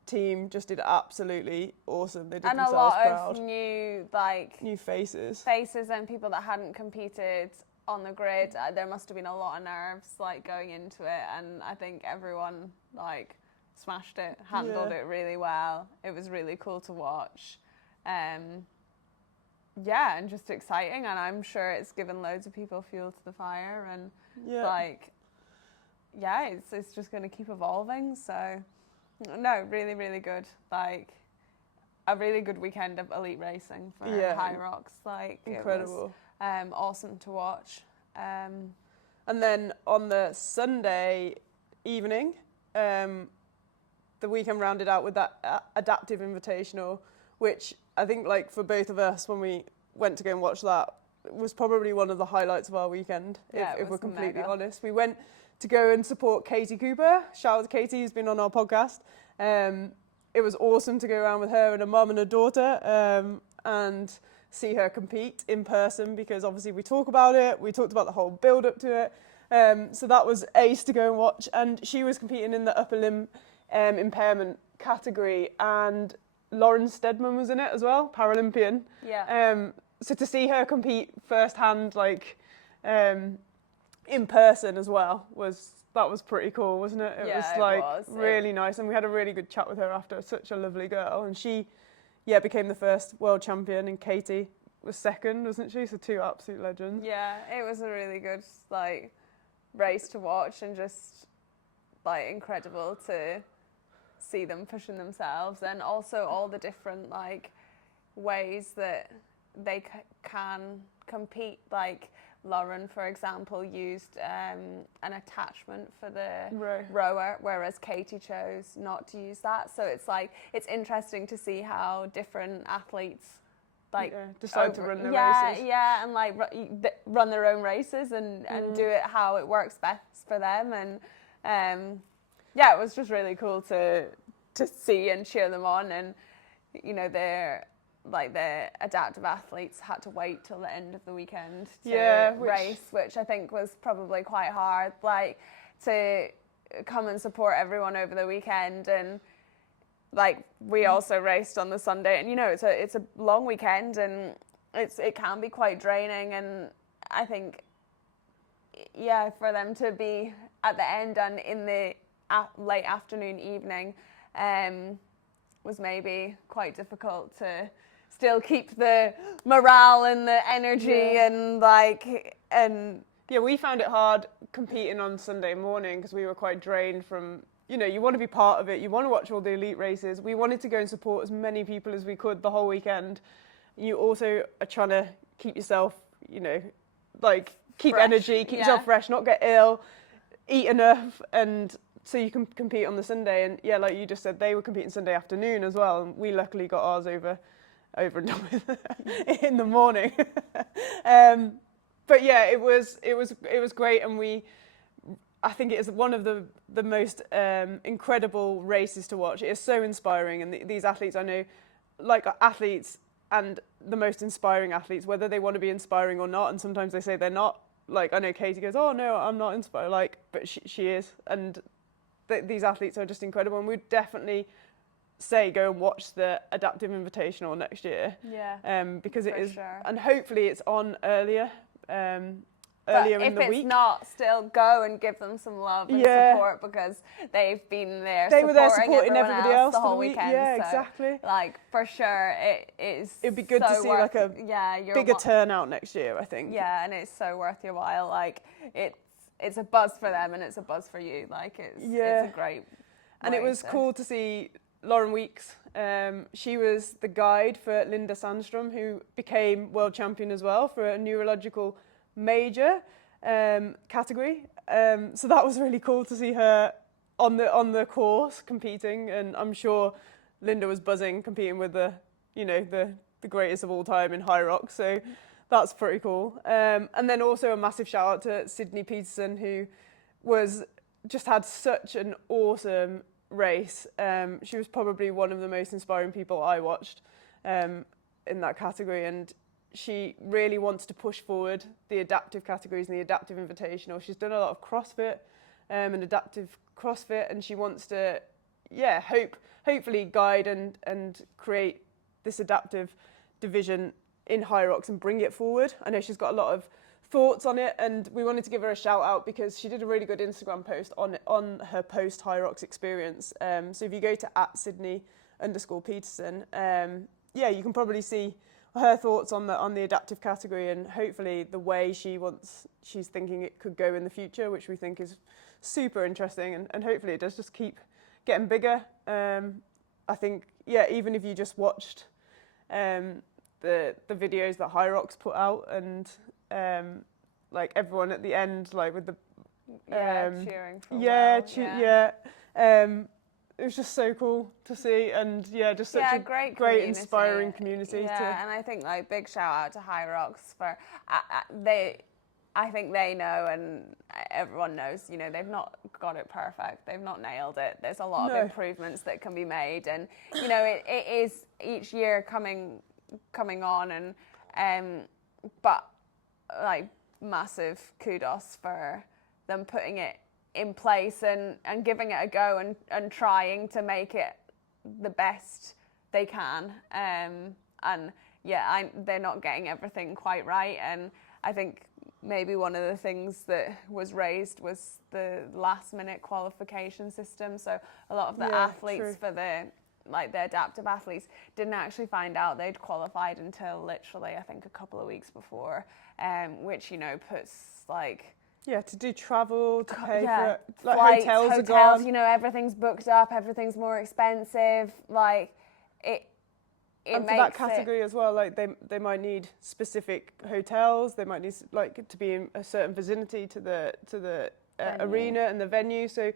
team just did absolutely awesome. They did themselves proud. And a lot of new faces and people that hadn't competed on the grid. There must have been a lot of nerves going into it, and I think everyone smashed it, handled it really well. It was really cool to watch. And just exciting, and I'm sure it's given loads of people fuel to the fire, and it's just going to keep evolving. So no, really, really good. A really good weekend of elite racing for Hyrox. Incredible. It was awesome to watch. And then on the Sunday evening, the weekend rounded out with that adaptive invitational, which I think like for both of us when we went to go and watch that was probably one of the highlights of our weekend, if we're completely honest. We went to go and support Katie Cooper. Shout out to Katie, who's been on our podcast. It was awesome to go around with her and her mum and her daughter and see her compete in person, because obviously we talk about it. We talked about the whole build up to it. So that was ace to go and watch. And she was competing in the upper limb impairment category, and Lauren Steadman was in it as well, Paralympian. Yeah. So to see her compete firsthand, like in person as well, was pretty cool, wasn't it? It was really nice, and we had a really good chat with her after. Such a lovely girl, and she became the first world champion, and Katie was second, wasn't she? So two absolute legends. Yeah, it was a really good like race to watch, and just like incredible to see them pushing themselves, and also all the different like ways that they can compete. Like Lauren, for example, used an attachment for the rower, whereas Katie chose not to use that. So it's like, it's interesting to see how different athletes like decide to run their races. Yeah, and like run their own races and do it how it works best for them. And it was just really cool to see and cheer them on. And you know, the adaptive athletes had to wait till the end of the weekend to race, which I think was probably quite hard, like to come and support everyone over the weekend. And like we also raced on the Sunday, and you know, it's a long weekend, and it can be quite draining. And I think for them to be at the end and in the late afternoon, evening was maybe quite difficult to still keep the morale and the energy and we found it hard competing on Sunday morning because we were quite drained from, you know, you want to be part of it, you want to watch all the elite races. We wanted to go and support as many people as we could the whole weekend. You also are trying to keep yourself, you know, like keep fresh. Energy, keep yourself fresh, not get ill, eat enough, and so you can compete on the Sunday. And like you just said, they were competing Sunday afternoon as well, and we luckily got ours over and done with in the morning. But it was great, and I think it is one of the most incredible races to watch. It is so inspiring, and these athletes, I know, like athletes and the most inspiring athletes, whether they want to be inspiring or not, and sometimes they say they're not. Like I know Katie goes, "Oh no, I'm not inspired," like, but she is, and these athletes are just incredible, and we'd definitely say go and watch the Adaptive Invitational next year. Because it is, and hopefully it's on earlier in the week. If it's not, still go and give them some love and support, because they've been there. They were there supporting everybody else the whole week. weekend. Yeah, so, exactly. like for sure, it'd be good to see like a bigger turnout next year, I think. Yeah, and it's so worth your while. Like it's a buzz for them, and it's a buzz for you. Like it's a great. And it was cool to see Lauren Weeks. She was the guide for Linda Sandstrom, who became world champion as well for a neurological major category. So that was really cool to see her on the course competing, and I'm sure Linda was buzzing competing with the greatest of all time in Hyrox. So that's pretty cool. And then also a massive shout out to Sydney Peterson, who just had such an awesome race. She was probably one of the most inspiring people I watched in that category, and she really wants to push forward the adaptive categories and the adaptive invitational. She's done a lot of CrossFit and adaptive CrossFit, and she wants to hopefully guide and create this adaptive division in Hyrox and bring it forward. I know she's got a lot of thoughts on it, and we wanted to give her a shout out because she did a really good Instagram post on her post Hyrox experience. So if you go to @Sydney_Peterson, you can probably see her thoughts on the adaptive category, and hopefully the way she's thinking it could go in the future, which we think is super interesting, and hopefully it does just keep getting bigger. I think even if you just watched the videos that Hyrox put out, and like everyone at the end, like with the cheering for Will. It was just so cool to see, and just such a great inspiring community. And I think like big shout out to Hyrox for I think they know, and everyone knows, you know, they've not got it perfect. They've not nailed it. There's a lot of improvements that can be made, and you know, it is each year coming on, and but like massive kudos for them putting it in place and giving it a go and trying to make it the best they can. They're not getting everything quite right, and I think maybe one of the things that was raised was the last minute qualification system. So a lot of the athletes for the adaptive athletes didn't actually find out they'd qualified until literally I think a couple of weeks before, which, you know, puts like to do travel, to pay for it. Like flights, hotels are gone. you know, everything's booked up, everything's more expensive. Like it and for that category as well, like they might need specific hotels. They might need like to be in a certain vicinity to the arena and the venue. So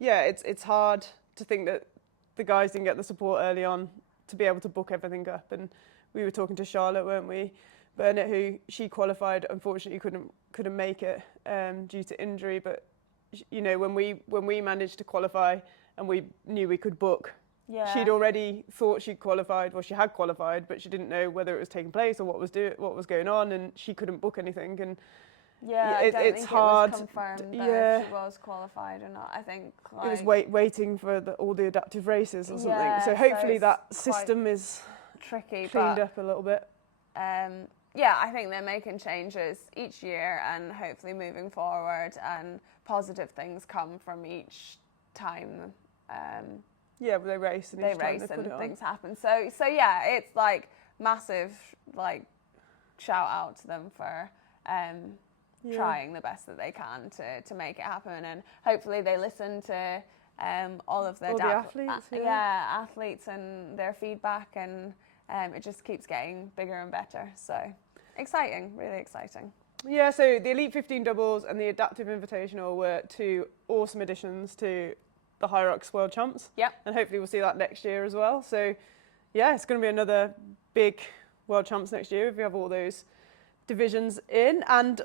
it's hard to think that the guys didn't get the support early on to be able to book everything up. And we were talking to Charlotte, weren't we? Burnett, who she qualified, unfortunately couldn't make it due to injury. But you know, when we managed to qualify and we knew we could book, she'd already thought she'd qualified. Well, she had qualified, but she didn't know whether it was taking place or what was going on, and she couldn't book anything. And it's hard. It was confirmed that she was qualified or not. I think it was waiting for all the adaptive races or something. So hopefully that system is tricky, cleaned up a little bit. I think they're making changes each year and hopefully moving forward, and positive things come from each time. They race and things happen. So it's like massive like shout out to them for trying the best that they can to make it happen, and hopefully they listen to all of the athletes and their feedback, and it just keeps getting bigger and better. So exciting, really exciting. Yeah, so the Elite 15 doubles and the Adaptive Invitational were two awesome additions to the Hyrox World Champs. Yep. And hopefully we'll see that next year as well. So it's going to be another big World Champs next year if we have all those divisions in. And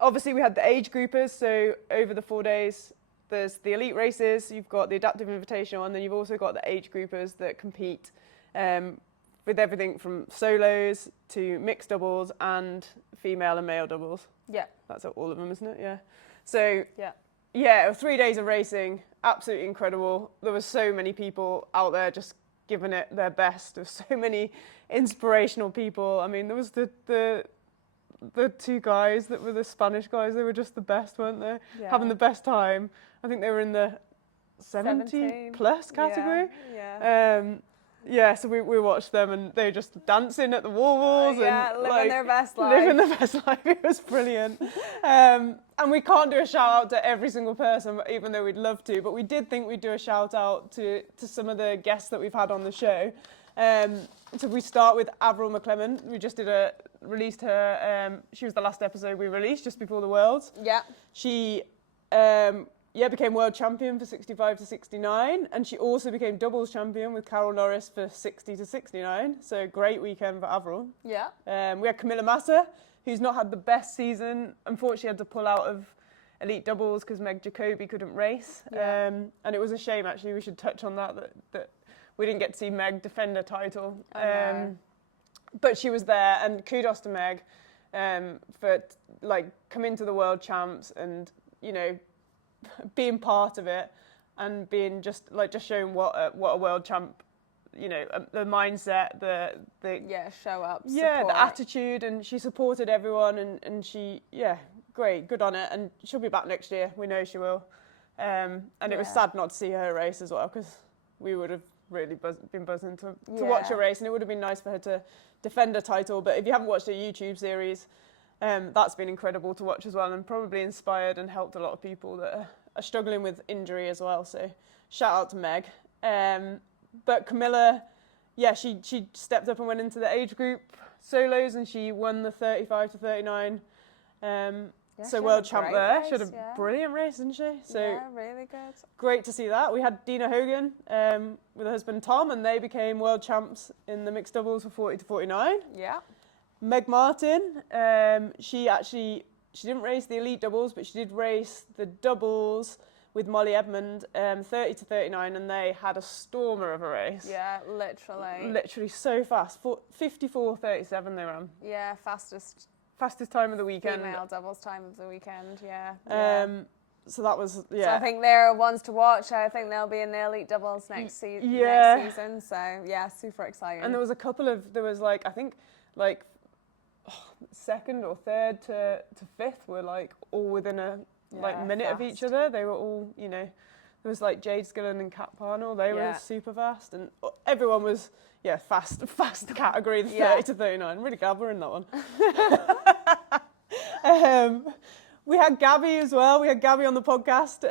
obviously we had the age groupers. So over the 4 days, there's the elite races, you've got the Adaptive Invitational, and then you've also got the age groupers that compete with everything from solos to mixed doubles and female and male doubles. Yeah. That's all of them, isn't it? Yeah. So, it was 3 days of racing, absolutely incredible. There were so many people out there just giving it their best. There were so many inspirational people. I mean, there was the two guys that were the Spanish guys. They were just the best, weren't they? Yeah. Having the best time. I think they were in the 70 plus category. So we watched them, and they were just dancing at the walls and living their best life. Living their best life. It was brilliant. And we can't do a shout out to every single person, even though we'd love to. But we did think we'd do a shout out to some of the guests that we've had on the show. So we start with Avril McClellan. We just released her. She was the last episode we released just before the Worlds. Yeah. She became world champion for 65 to 69, and she also became doubles champion with Carol Norris for 60 to 69. So great weekend for Avril. Yeah. We had Camilla Massa, who's not had the best season. Unfortunately, had to pull out of elite doubles because Meg Jacobi couldn't race. Yeah. And it was a shame, actually. We should touch on that we didn't get to see Meg defend her title. But she was there, and kudos to Meg for coming to the World Champs and, you know, being part of it, and being just showing what a world champ, you know, the mindset, the show up, the attitude, and she supported everyone, and she great, good on it, and she'll be back next year. We know she will, and it was sad not to see her race as well, because we would have really been buzzing to watch her race, and it would have been nice for her to defend her title. But if you haven't watched her YouTube series, that's been incredible to watch as well, and probably inspired and helped a lot of people that are struggling with injury as well. So shout out to Meg. But Camilla, she stepped up and went into the age group solos, and she won the 35 to 39 Yeah, so she world had a champ great there. race, She had a yeah. brilliant race, didn't she? So Yeah, really good. great to see that. We had Dina Hogan with her husband Tom, and they became world champs in the mixed doubles for 40 to 49. Yeah. Meg Martin, she didn't race the elite doubles, but she did race the doubles with Molly Edmond, 30 to 39, and they had a stormer of a race. Yeah, literally. Literally so fast. 54:37 they ran. Yeah, fastest Fastest time of the weekend. female doubles time of the weekend, yeah. So that was, So I think they're ones to watch. I think they'll be in the elite doubles next season. So yeah, super exciting. And there was a couple of, I think second or third to fifth were like all within a minute of each other. They were all, there was like Jade Skillen and Kat Parnell. They were super fast, and everyone was fast category, the 30 to 39. Really glad we're in that one. We had Gabby as well. We had Gabby on the podcast.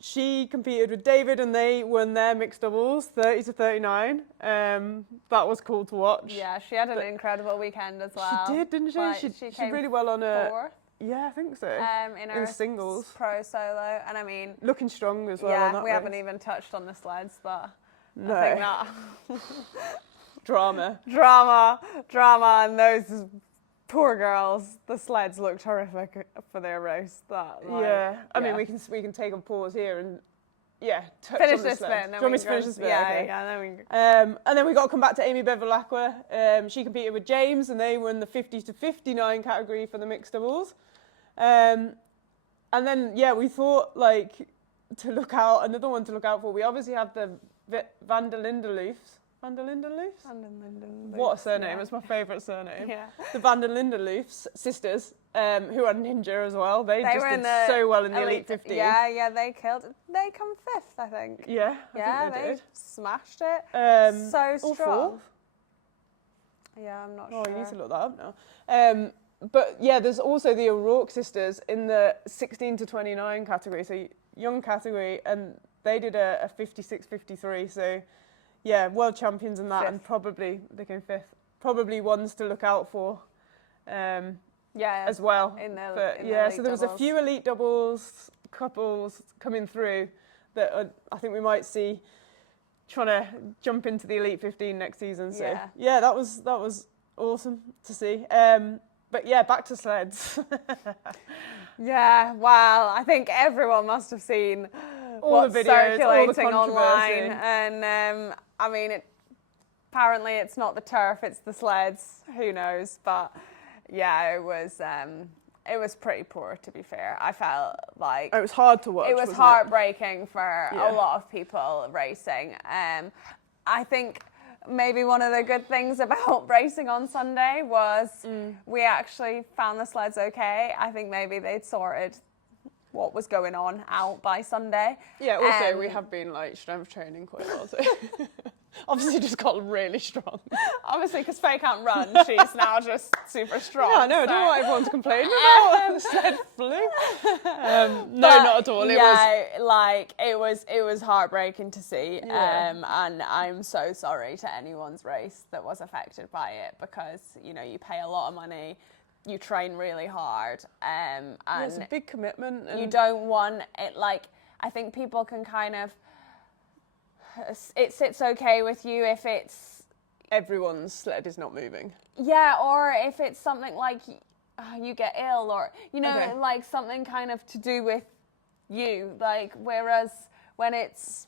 She competed with David, and they won their mixed doubles, 30 to 39. That was cool to watch. Yeah, she had an incredible weekend as well. She did, didn't she? Like, she came really well on a fourth. Yeah, I think so. In her singles, pro solo, and I mean, looking strong as well. Yeah, on that we race. haven't even touched on the sleds, but no. I think that drama, and those poor girls. The sleds looked horrific for their race. I mean, we can take a pause here and touch finish on this the bit. sleds. Do you want me to finish this bit? Okay. Then and then we got to come back to Amy Bevilacqua. She competed with James, and they were in the 50 to 59 category for the mixed doubles. And then we thought another one to look out for. We obviously have the Van der Linderloofs. Van der Linderloofs? What a surname. It's my favourite surname. Yeah. The Van der Linderloofs sisters, who are ninja as well. They just did so well in the Elite 15. Yeah, they killed it. They come fifth, I think. Yeah, I think they did. Smashed it. So strong. Or fourth. Yeah, I'm not sure. Oh, you need to look that up now. But there's also the O'Rourke sisters in the 16 to 29 category, so young category, and they did a 56-53, so world champions in that, fifth. And probably they came fifth. Probably ones to look out for, as well. So there was a few elite doubles couples coming through that I think we might see trying to jump into the Elite 15 next season. So that was awesome to see. But back to sleds. Well, I think everyone must have seen all the videos, circulating all the online, and I mean, apparently it's not the turf, it's the sleds. Who knows? But it was pretty poor, to be fair. I felt like it was hard to watch. It was heartbreaking for a lot of people racing. I think maybe one of the good things about racing on Sunday was we actually found the sleds okay. I think maybe they'd sorted what was going on out by Sunday. Yeah, also we have been strength training quite a lot. So. Obviously just got really strong. Obviously, because Faye can't run, she's now just super strong. Yeah, no, I don't want everyone to complain about the sled flu. No, not at all. It was heartbreaking to see, and I'm so sorry to anyone's race that was affected by it, because you pay a lot of money, you train really hard, and it's a big commitment. And you don't want it. I think people can kind of. It sits okay with you if it's everyone's sled is not moving. Yeah, or if it's something like you get ill, or something kind of to do with you. Whereas when it's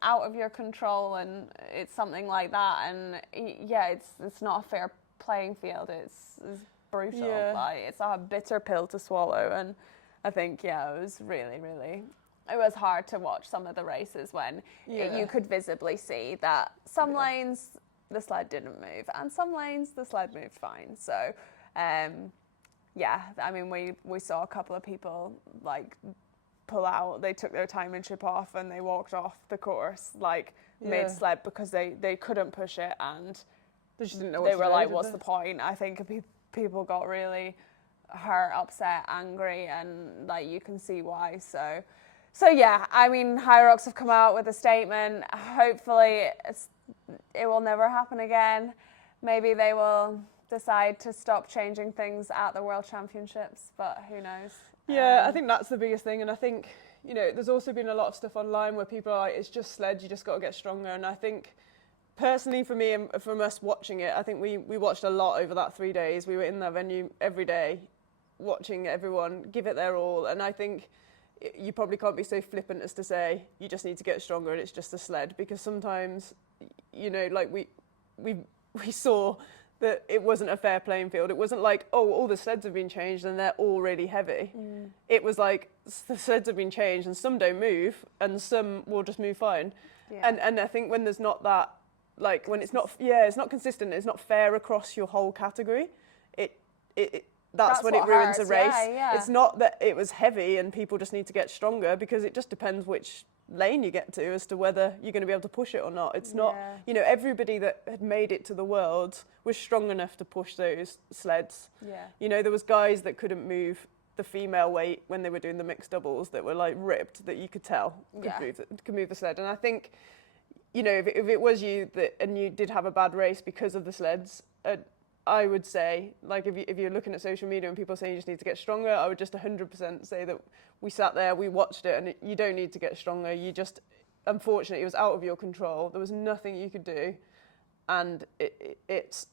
out of your control and it's something like that, and it's not a fair playing field. It's brutal. Yeah. It's a bitter pill to swallow, and I think it was really, really. It was hard to watch some of the races when you could visibly see that some lanes the sled didn't move, and some lanes the sled moved fine. So, I mean, we saw a couple of people pull out. They took their timemanship off and they walked off the course mid sled because they couldn't push it, and they just didn't know what they were like, "What's the point?" I think people got really hurt, upset, angry, and you can see why. So I mean, Hyrox have come out with a statement. Hopefully, it will never happen again. Maybe they will decide to stop changing things at the World Championships, but who knows? Yeah, I think that's the biggest thing. And I think, there's also been a lot of stuff online where people are like, it's just sled, you just got to get stronger. And I think, personally for me and from us watching it, I think we watched a lot over that 3 days. We were in that venue every day, watching everyone give it their all. And I think you probably can't be so flippant as to say, you just need to get stronger and it's just a sled. Because sometimes, like we saw that it wasn't a fair playing field. It wasn't like, oh, all the sleds have been changed and they're all really heavy. It was like, the sleds have been changed and some don't move and some will just move fine. Yeah. And I think when there's not that, like when it's not consistent, it's not fair across your whole category, that's when it ruins a race. Yeah. It's not that it was heavy and people just need to get stronger, because it just depends which lane you get to as to whether you're going to be able to push it or not. It's not, everybody that had made it to the Worlds was strong enough to push those sleds. Yeah. There was guys that couldn't move the female weight when they were doing the mixed doubles that were like ripped, that you could tell could move the sled. And I think, if it was you and you did have a bad race because of the sleds, I would say, like, if you're looking at social media and people saying you just need to get stronger, I would just 100% say that we sat there, we watched it, and you don't need to get stronger. You just, unfortunately, it was out of your control. There was nothing you could do, and it's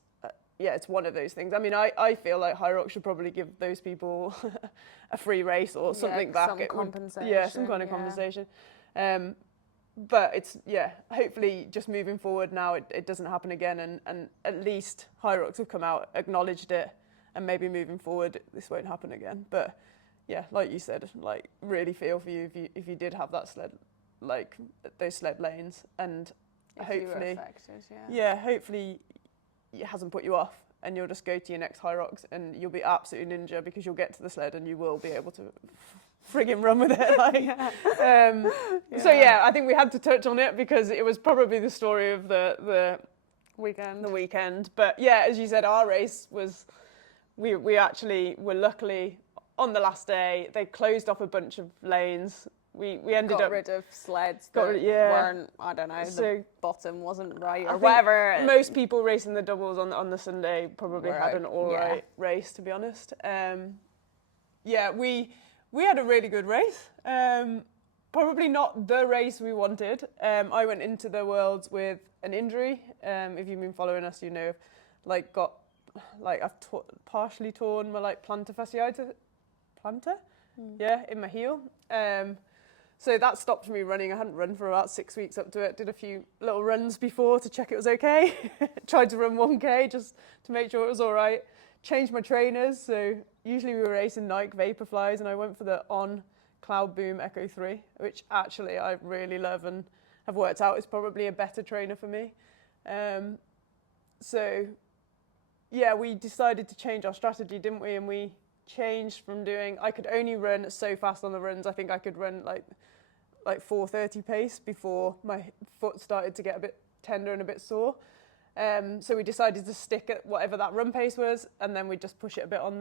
one of those things. I mean, I feel like Hyrox should probably give those people a free race or something back. Some compensation. Some kind of compensation. But it's, hopefully just moving forward now, it doesn't happen again. And at least Hyrox have come out, acknowledged it, and maybe moving forward, this won't happen again. But yeah, like you said, like really feel for you if you did have that sled, like those sled lanes. And if hopefully, you were affected, hopefully it hasn't put you off and you'll just go to your next Hyrox and you'll be absolutely ninja, because you'll get to the sled and you will be able to frigging run with it. So I think we had to touch on it because it was probably the story of the weekend. But yeah, as you said, our race was, we actually were luckily on the last day. They closed off a bunch of lanes. We ended got up rid of sleds that weren't, I don't know, so the bottom wasn't right or whatever. Most people racing the doubles on the Sunday probably had an all right race, to be honest. We had a really good race. Probably not the race we wanted. I went into the Worlds with an injury. If you've been following us, I've partially torn my plantar fasciitis. In my heel. So that stopped me running. I hadn't run for about 6 weeks up to it. Did a few little runs before to check it was okay. Tried to run 1K just to make sure it was all right. Changed my trainers. So usually we were racing Nike Vaporflies, and I went for the On Cloud Boom Echo 3, which actually I really love and have worked out is probably a better trainer for me. We decided to change our strategy, didn't we? And we changed from I could only run so fast on the runs. I think I could run like 4:30 pace before my foot started to get a bit tender and a bit sore. So we decided to stick at whatever that run pace was, and then we just push it a bit on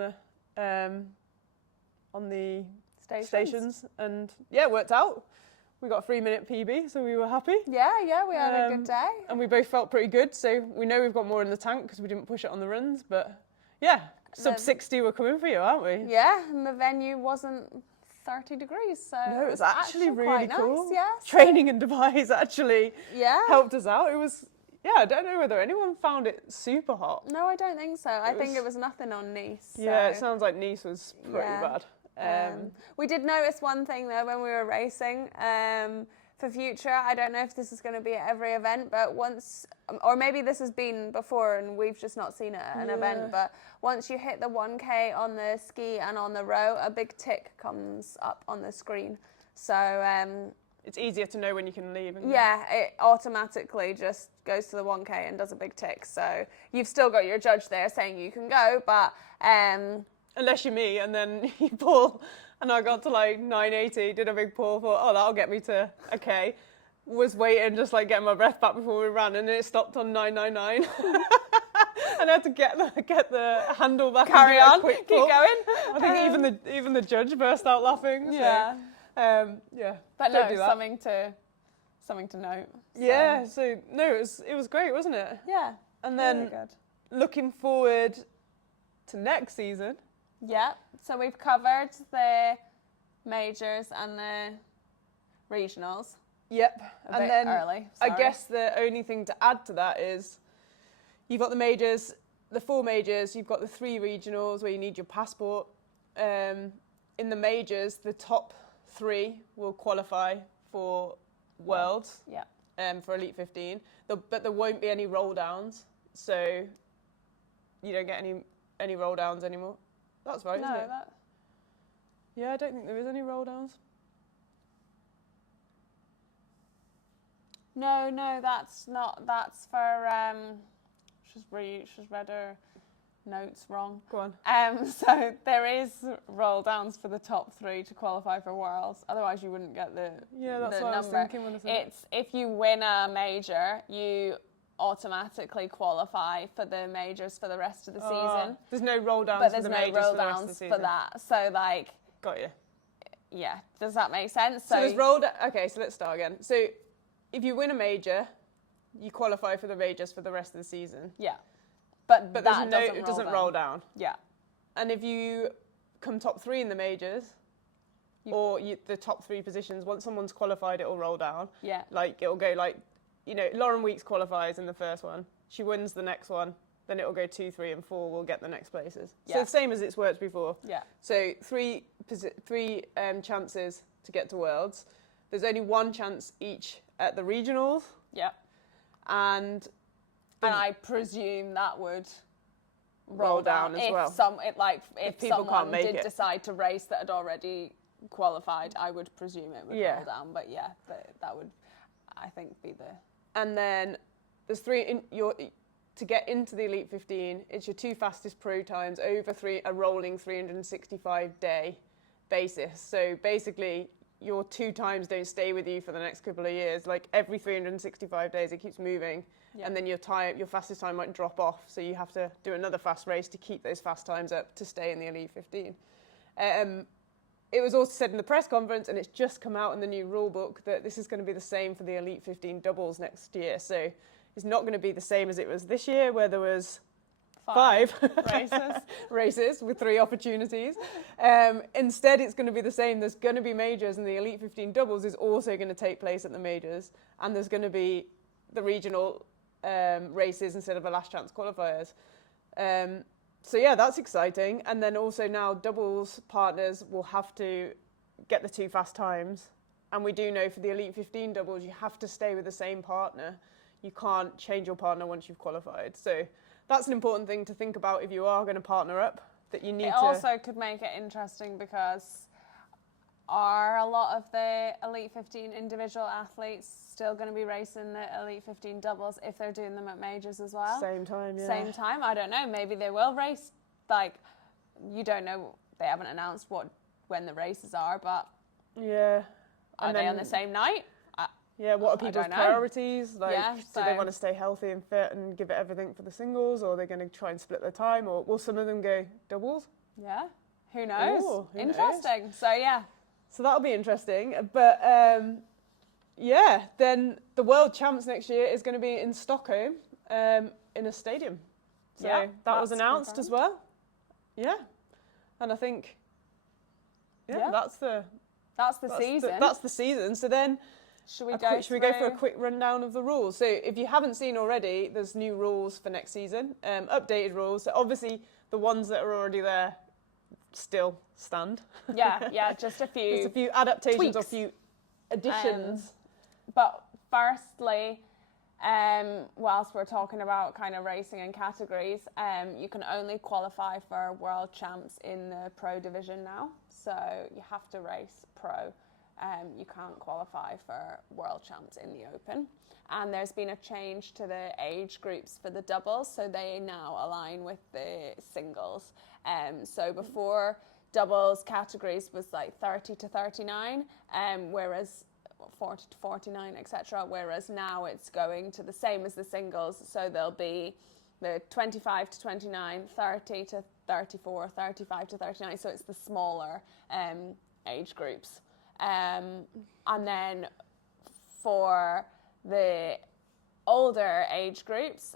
the stations. And it worked out. We got a 3-minute PB, so we were happy. Yeah, we had a good day. And we both felt pretty good, so we know we've got more in the tank because we didn't push it on the runs, but sub 60 were coming for you, aren't we? Yeah, and the venue wasn't 30 degrees, so no, it was actually really cool. Nice, yeah. Training in Dubai has actually helped us out. It was, I don't know whether anyone found it super hot. No, I don't think so. I think it was nothing on Nice. So. Yeah, it sounds like Nice was pretty bad. We did notice one thing though when we were racing. For future, I don't know if this is going to be at every event, but once, or maybe this has been before and we've just not seen it at an event, but once you hit the 1K on the ski and on the row, a big tick comes up on the screen. So it's easier to know when you can leave. It automatically just goes to the 1K and does a big tick. So you've still got your judge there saying you can go, but unless you're me and then you pull. And I got to 980, did a big pull, thought, that'll get me to a K. Was waiting, just getting my breath back before we ran, and then it stopped on 999. And I had to get the handle back. Carry on, keep going. I think even the judge burst out laughing. So, but no, something to note. So. Yeah, so no, it was great, wasn't it? Yeah. And then looking forward, to next season. Yeah. So we've covered the majors and the regionals. Yep. A And bit then early. I Sorry. guess the only thing to add to that is you've got the majors, the 4 majors, you've got the 3 regionals where you need your passport. In the majors, the top 3 will qualify for Worlds, Yeah. for Elite 15. But there won't be any roll downs, so you don't get any roll downs anymore. That's right, isn't it? Yeah, I don't think there is any roll downs. No, that's not. That's for she's read her notes wrong. Go on. So there is roll downs for the top 3 to qualify for Worlds. Otherwise, you wouldn't get the That's the what number. I was thinking when I said It's if you win a major, you automatically qualify for the majors for the rest of the season. There's no roll downs But for there's the no majors roll for the rest of the downs season. for that. So like, Got you. yeah, does that make sense? So there's okay, so let's start again. So if you win a major, you qualify for the majors for the rest of the season. Yeah, but But that it doesn't roll down. Yeah. And if you come top 3 in the majors, the top 3 positions, once someone's qualified, it'll roll down. Yeah. Like it'll go like, Lauren Weeks qualifies in the first one. She wins the next one. Then it'll go 2, 3, and 4 will get the next places. Yeah. So the same as it's worked before. Yeah. So three chances to get to Worlds. There's only 1 chance each at the regionals. Yeah. And I presume that would roll down as well. If people someone can't make did it. decide to race that had already qualified, I would presume it would roll down. But yeah, that would, I think, be the. And then there's 3 to get into the Elite 15. It's your 2 fastest pro times over a rolling 365-day basis. So basically, your 2 times don't stay with you for the next couple of years. Like every 365 days, it keeps moving, and then your fastest time might drop off. So you have to do another fast race to keep those fast times up to stay in the Elite 15. It was also said in the press conference, and it's just come out in the new rule book, that this is going to be the same for the Elite 15 doubles next year. So it's not going to be the same as it was this year, where there was 5 races with 3 opportunities. Instead, it's going to be the same. There's going to be majors, and the Elite 15 doubles is also going to take place at the majors. And there's going to be the regional races instead of the last chance qualifiers. So yeah, that's exciting. And then also now doubles partners will have to get the 2 fast times. And we do know for the Elite 15 doubles, you have to stay with the same partner. You can't change your partner once you've qualified. So that's an important thing to think about if you are going to partner up, that you need It also could make it interesting because are a lot of the Elite 15 individual athletes still going to be racing the Elite 15 doubles if they're doing them at majors as well? Same time, yeah. Same time? I don't know. Maybe they will race. Like, you don't know. They haven't announced when the races are, but yeah. Are they on the same night? Yeah, what are people's priorities? Like, do they want to stay healthy and fit and give it everything for the singles, or are they going to try and split their time, or will some of them go doubles? Yeah, who knows? Ooh, who Interesting. knows? So, yeah. So that'll be interesting. But, yeah, then the World Champs next year is going to be in Stockholm in a stadium. So that was announced as well. Yeah. And I think, that's the season. That's the season. So then... Should we go for a quick rundown of the rules? So if you haven't seen already, there's new rules for next season, updated rules. So obviously the ones that are already there still stand. Yeah, just a few. There's a few adaptations tweaks. Or a few additions. But firstly, whilst we're talking about kind of racing and categories, you can only qualify for World Champs in the pro division now. So you have to race pro. You can't qualify for World Champs in the Open. And there's been a change to the age groups for the doubles, so they now align with the singles. So before, doubles categories was like 30 to 39, whereas 40 to 49, etc. Whereas now it's going to the same as the singles, so there'll be the 25 to 29, 30 to 34, 35 to 39, so it's the smaller age groups. And then for the older age groups,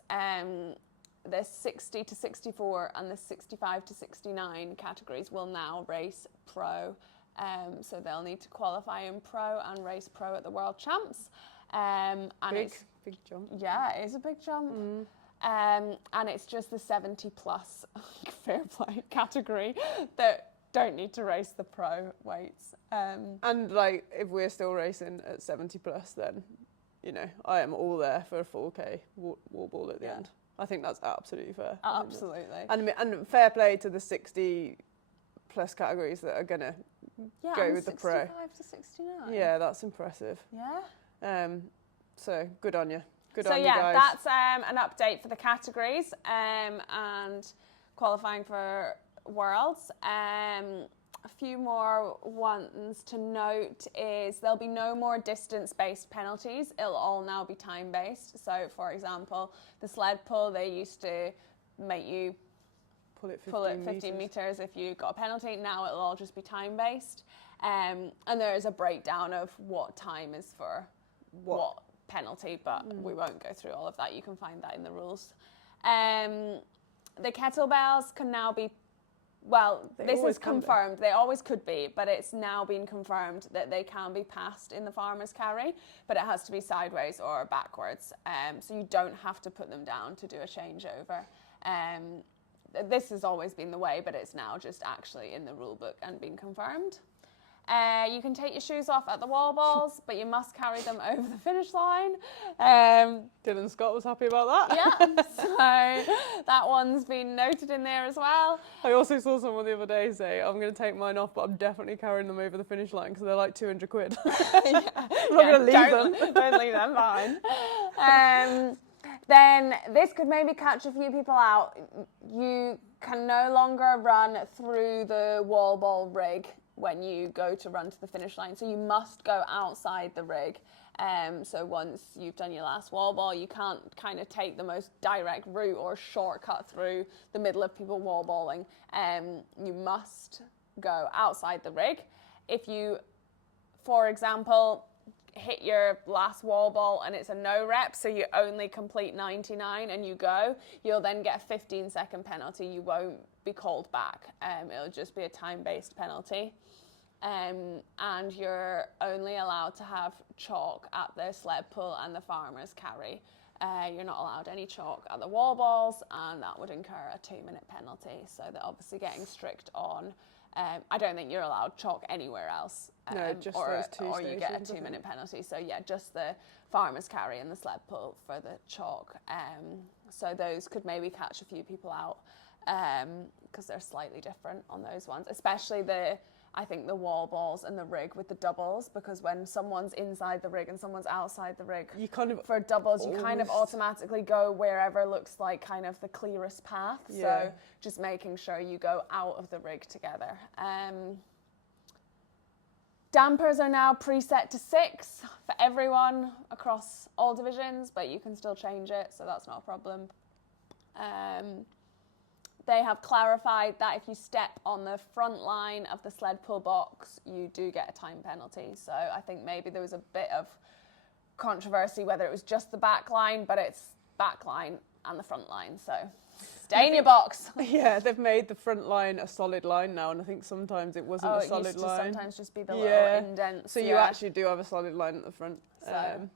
the 60 to 64 and the 65 to 69 categories will now race pro. So they'll need to qualify in pro and race pro at the World Champs. And it's big jump. Yeah, it is a big jump. And it's just the 70 plus fair play category that don't need to race the pro weights. And like, if we're still racing at 70 plus, then, you know, I am all there for a 4K wall ball at the end. I think that's absolutely fair. Absolutely. And fair play to the 60 plus categories that are going to go with the pro. 65 to 69. Yeah, that's impressive. Yeah. So good on you. Good so on you yeah, guys. that's an update for the categories and qualifying for Worlds. A few more ones to note is there'll be no more distance-based penalties. It'll all now be time-based. So, for example, the sled pull, they used to make you pull it 15 meters if you got a penalty. Now it'll all just be time-based. And there is a breakdown of what time is for what penalty, but we won't go through all of that. You can find that in the rules. The kettlebells can now be, well, this is confirmed. They always could be, but it's now been confirmed that they can be passed in the farmer's carry, but it has to be sideways or backwards. So you don't have to put them down to do a changeover. This has always been the way, but it's now just actually in the rule book and been confirmed. You can take your shoes off at the wall balls, but you must carry them over the finish line. Dylan Scott was happy about that. Yeah, so that one's been noted in there as well. I also saw someone the other day say, I'm going to take mine off, but I'm definitely carrying them over the finish line because they're like 200 quid. I'm not going to leave them. Don't leave them behind. Then this could maybe catch a few people out. You can no longer run through the wall ball rig when you go to run to the finish line. So you must go outside the rig. So once you've done your last wall ball, you can't kind of take the most direct route or shortcut through the middle of people wall balling. You must go outside the rig. If you, for example, hit your last wall ball and it's a no rep, so you only complete 99 and you go, you'll then get a 15-second penalty. You won't be called back. It'll just be a time-based penalty. And you're only allowed to have chalk at the sled pull and the farmer's carry. You're not allowed any chalk at the wall balls, and that would incur a 2-minute penalty. So they're obviously getting strict on. I don't think you're allowed chalk anywhere else. No, just those two or you get a stations, 2-minute penalty. So yeah, just the farmer's carry and the sled pull for the chalk. So those could maybe catch a few people out because they're slightly different on those ones, especially I think the wall balls and the rig with the doubles, because when someone's inside the rig and someone's outside the rig, you kind of for doubles, you kind of automatically go wherever looks like kind of the clearest path. Yeah. So just making sure you go out of the rig together. Dampers are now preset to 6 for everyone across all divisions, but you can still change it, so that's not a problem. They have clarified that if you step on the front line of the sled pull box, you do get a time penalty. So I think maybe there was a bit of controversy whether it was just the back line, but it's back line and the front line. So stay in your box. Yeah, they've made the front line a solid line now, and I think sometimes it wasn't a solid line. It used to sometimes just be the little indents. So you actually do have a solid line at the front. So,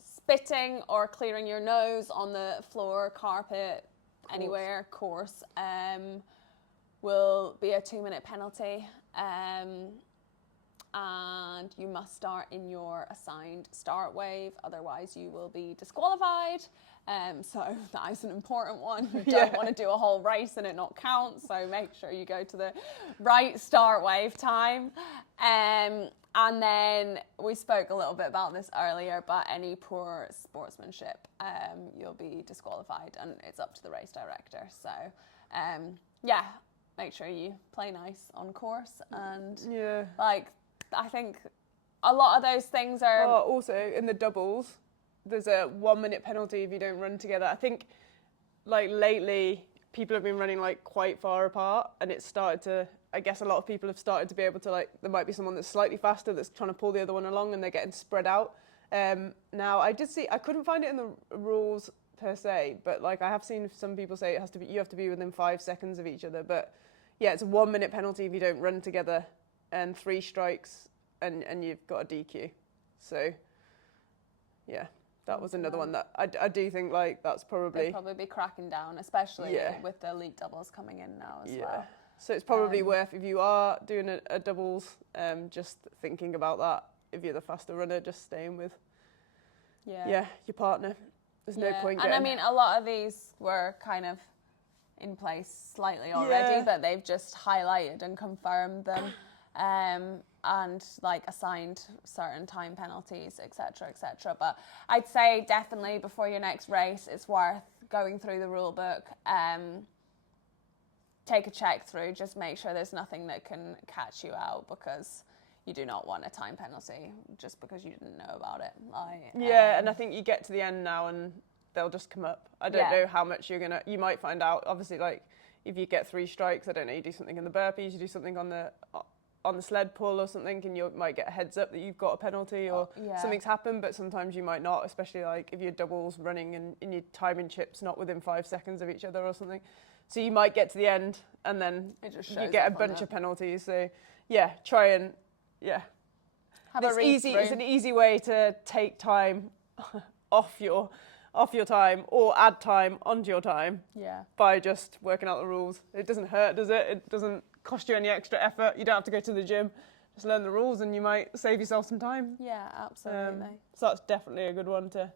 spitting or clearing your nose on the floor, carpet, anywhere, course, will be a 2-minute penalty. And you must start in your assigned start wave, otherwise you will be disqualified. So that is an important one. You don't want to do a whole race and it not count, so make sure you go to the right start wave time. And then we spoke a little bit about this earlier, but any poor sportsmanship, you'll be disqualified, and it's up to the race director. So, make sure you play nice on course, and I think a lot of those things are. Oh, also in the doubles, there's a 1-minute penalty if you don't run together. I think, like lately, people have been running like quite far apart, and it's started to. I guess a lot of people have started to be able to, like, there might be someone that's slightly faster that's trying to pull the other one along, and they're getting spread out. Now, I couldn't find it in the rules per se, but like I have seen some people say you have to be within 5 seconds of each other. But yeah, it's a 1 minute penalty if you don't run together, and 3 strikes, and you've got a DQ. So yeah, that was another one that I do think like that's probably they'd probably be cracking down, especially with the elite doubles coming in now as well. So it's probably worth, if you are doing a doubles, just thinking about that. If you're the faster runner, just staying with your partner. There's no point getting... And I mean, a lot of these were kind of in place slightly already, but they've just highlighted and confirmed them, and like assigned certain time penalties, etc., etc. But I'd say definitely before your next race, it's worth going through the rule book. Take a check through, just make sure there's nothing that can catch you out, because you do not want a time penalty just because you didn't know about it. And I think you get to the end now and they'll just come up. I don't know how much you might find out. Obviously, like if you get 3 strikes, I don't know, you do something in the burpees, you do something on the sled pull or something, and you might get a heads up that you've got a penalty or something's happened, but sometimes you might not, especially like if you're doubles running and your timing chip's not within 5 seconds of each other or something. So you might get to the end and then you get a bunch of penalties. So yeah, try and have a read through. It's an easy way to take time off your time, or add time onto your time by just working out the rules. It doesn't hurt, does it? It doesn't cost you any extra effort. You don't have to go to the gym. Just learn the rules and you might save yourself some time. Yeah, absolutely. So that's definitely a good one to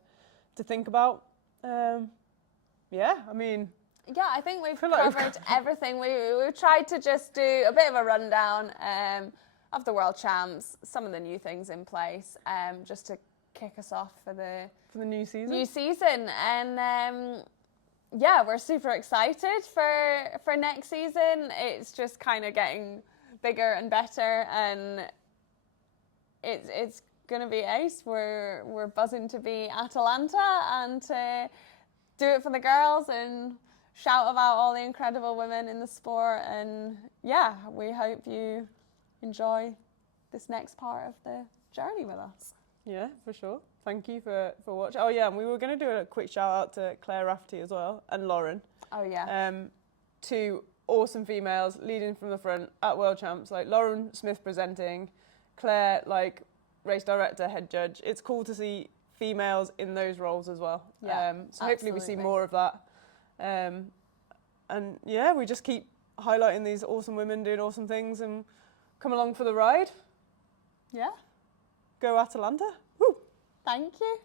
think about. I mean... Yeah, I think we've covered everything. We've tried to just do a bit of a rundown of the World Champs, some of the new things in place, just to kick us off for the new season. And we're super excited for next season. It's just kind of getting bigger and better, and it's gonna be ace. We're buzzing to be Atalanta and to do it for the girls and shout about all the incredible women in the sport. And we hope you enjoy this next part of the journey with us. Yeah, for sure. Thank you for watching. Oh yeah, and we were going to do a quick shout out to Claire Rafferty as well, and Lauren. Oh yeah. 2 awesome females leading from the front at World Champs, like Lauren Smith presenting, Claire like race director, head judge. It's cool to see females in those roles as well. So hopefully we see more of that. We just keep highlighting these awesome women doing awesome things, and come along for the ride. Yeah. Go Atalanta. Woo. Thank you.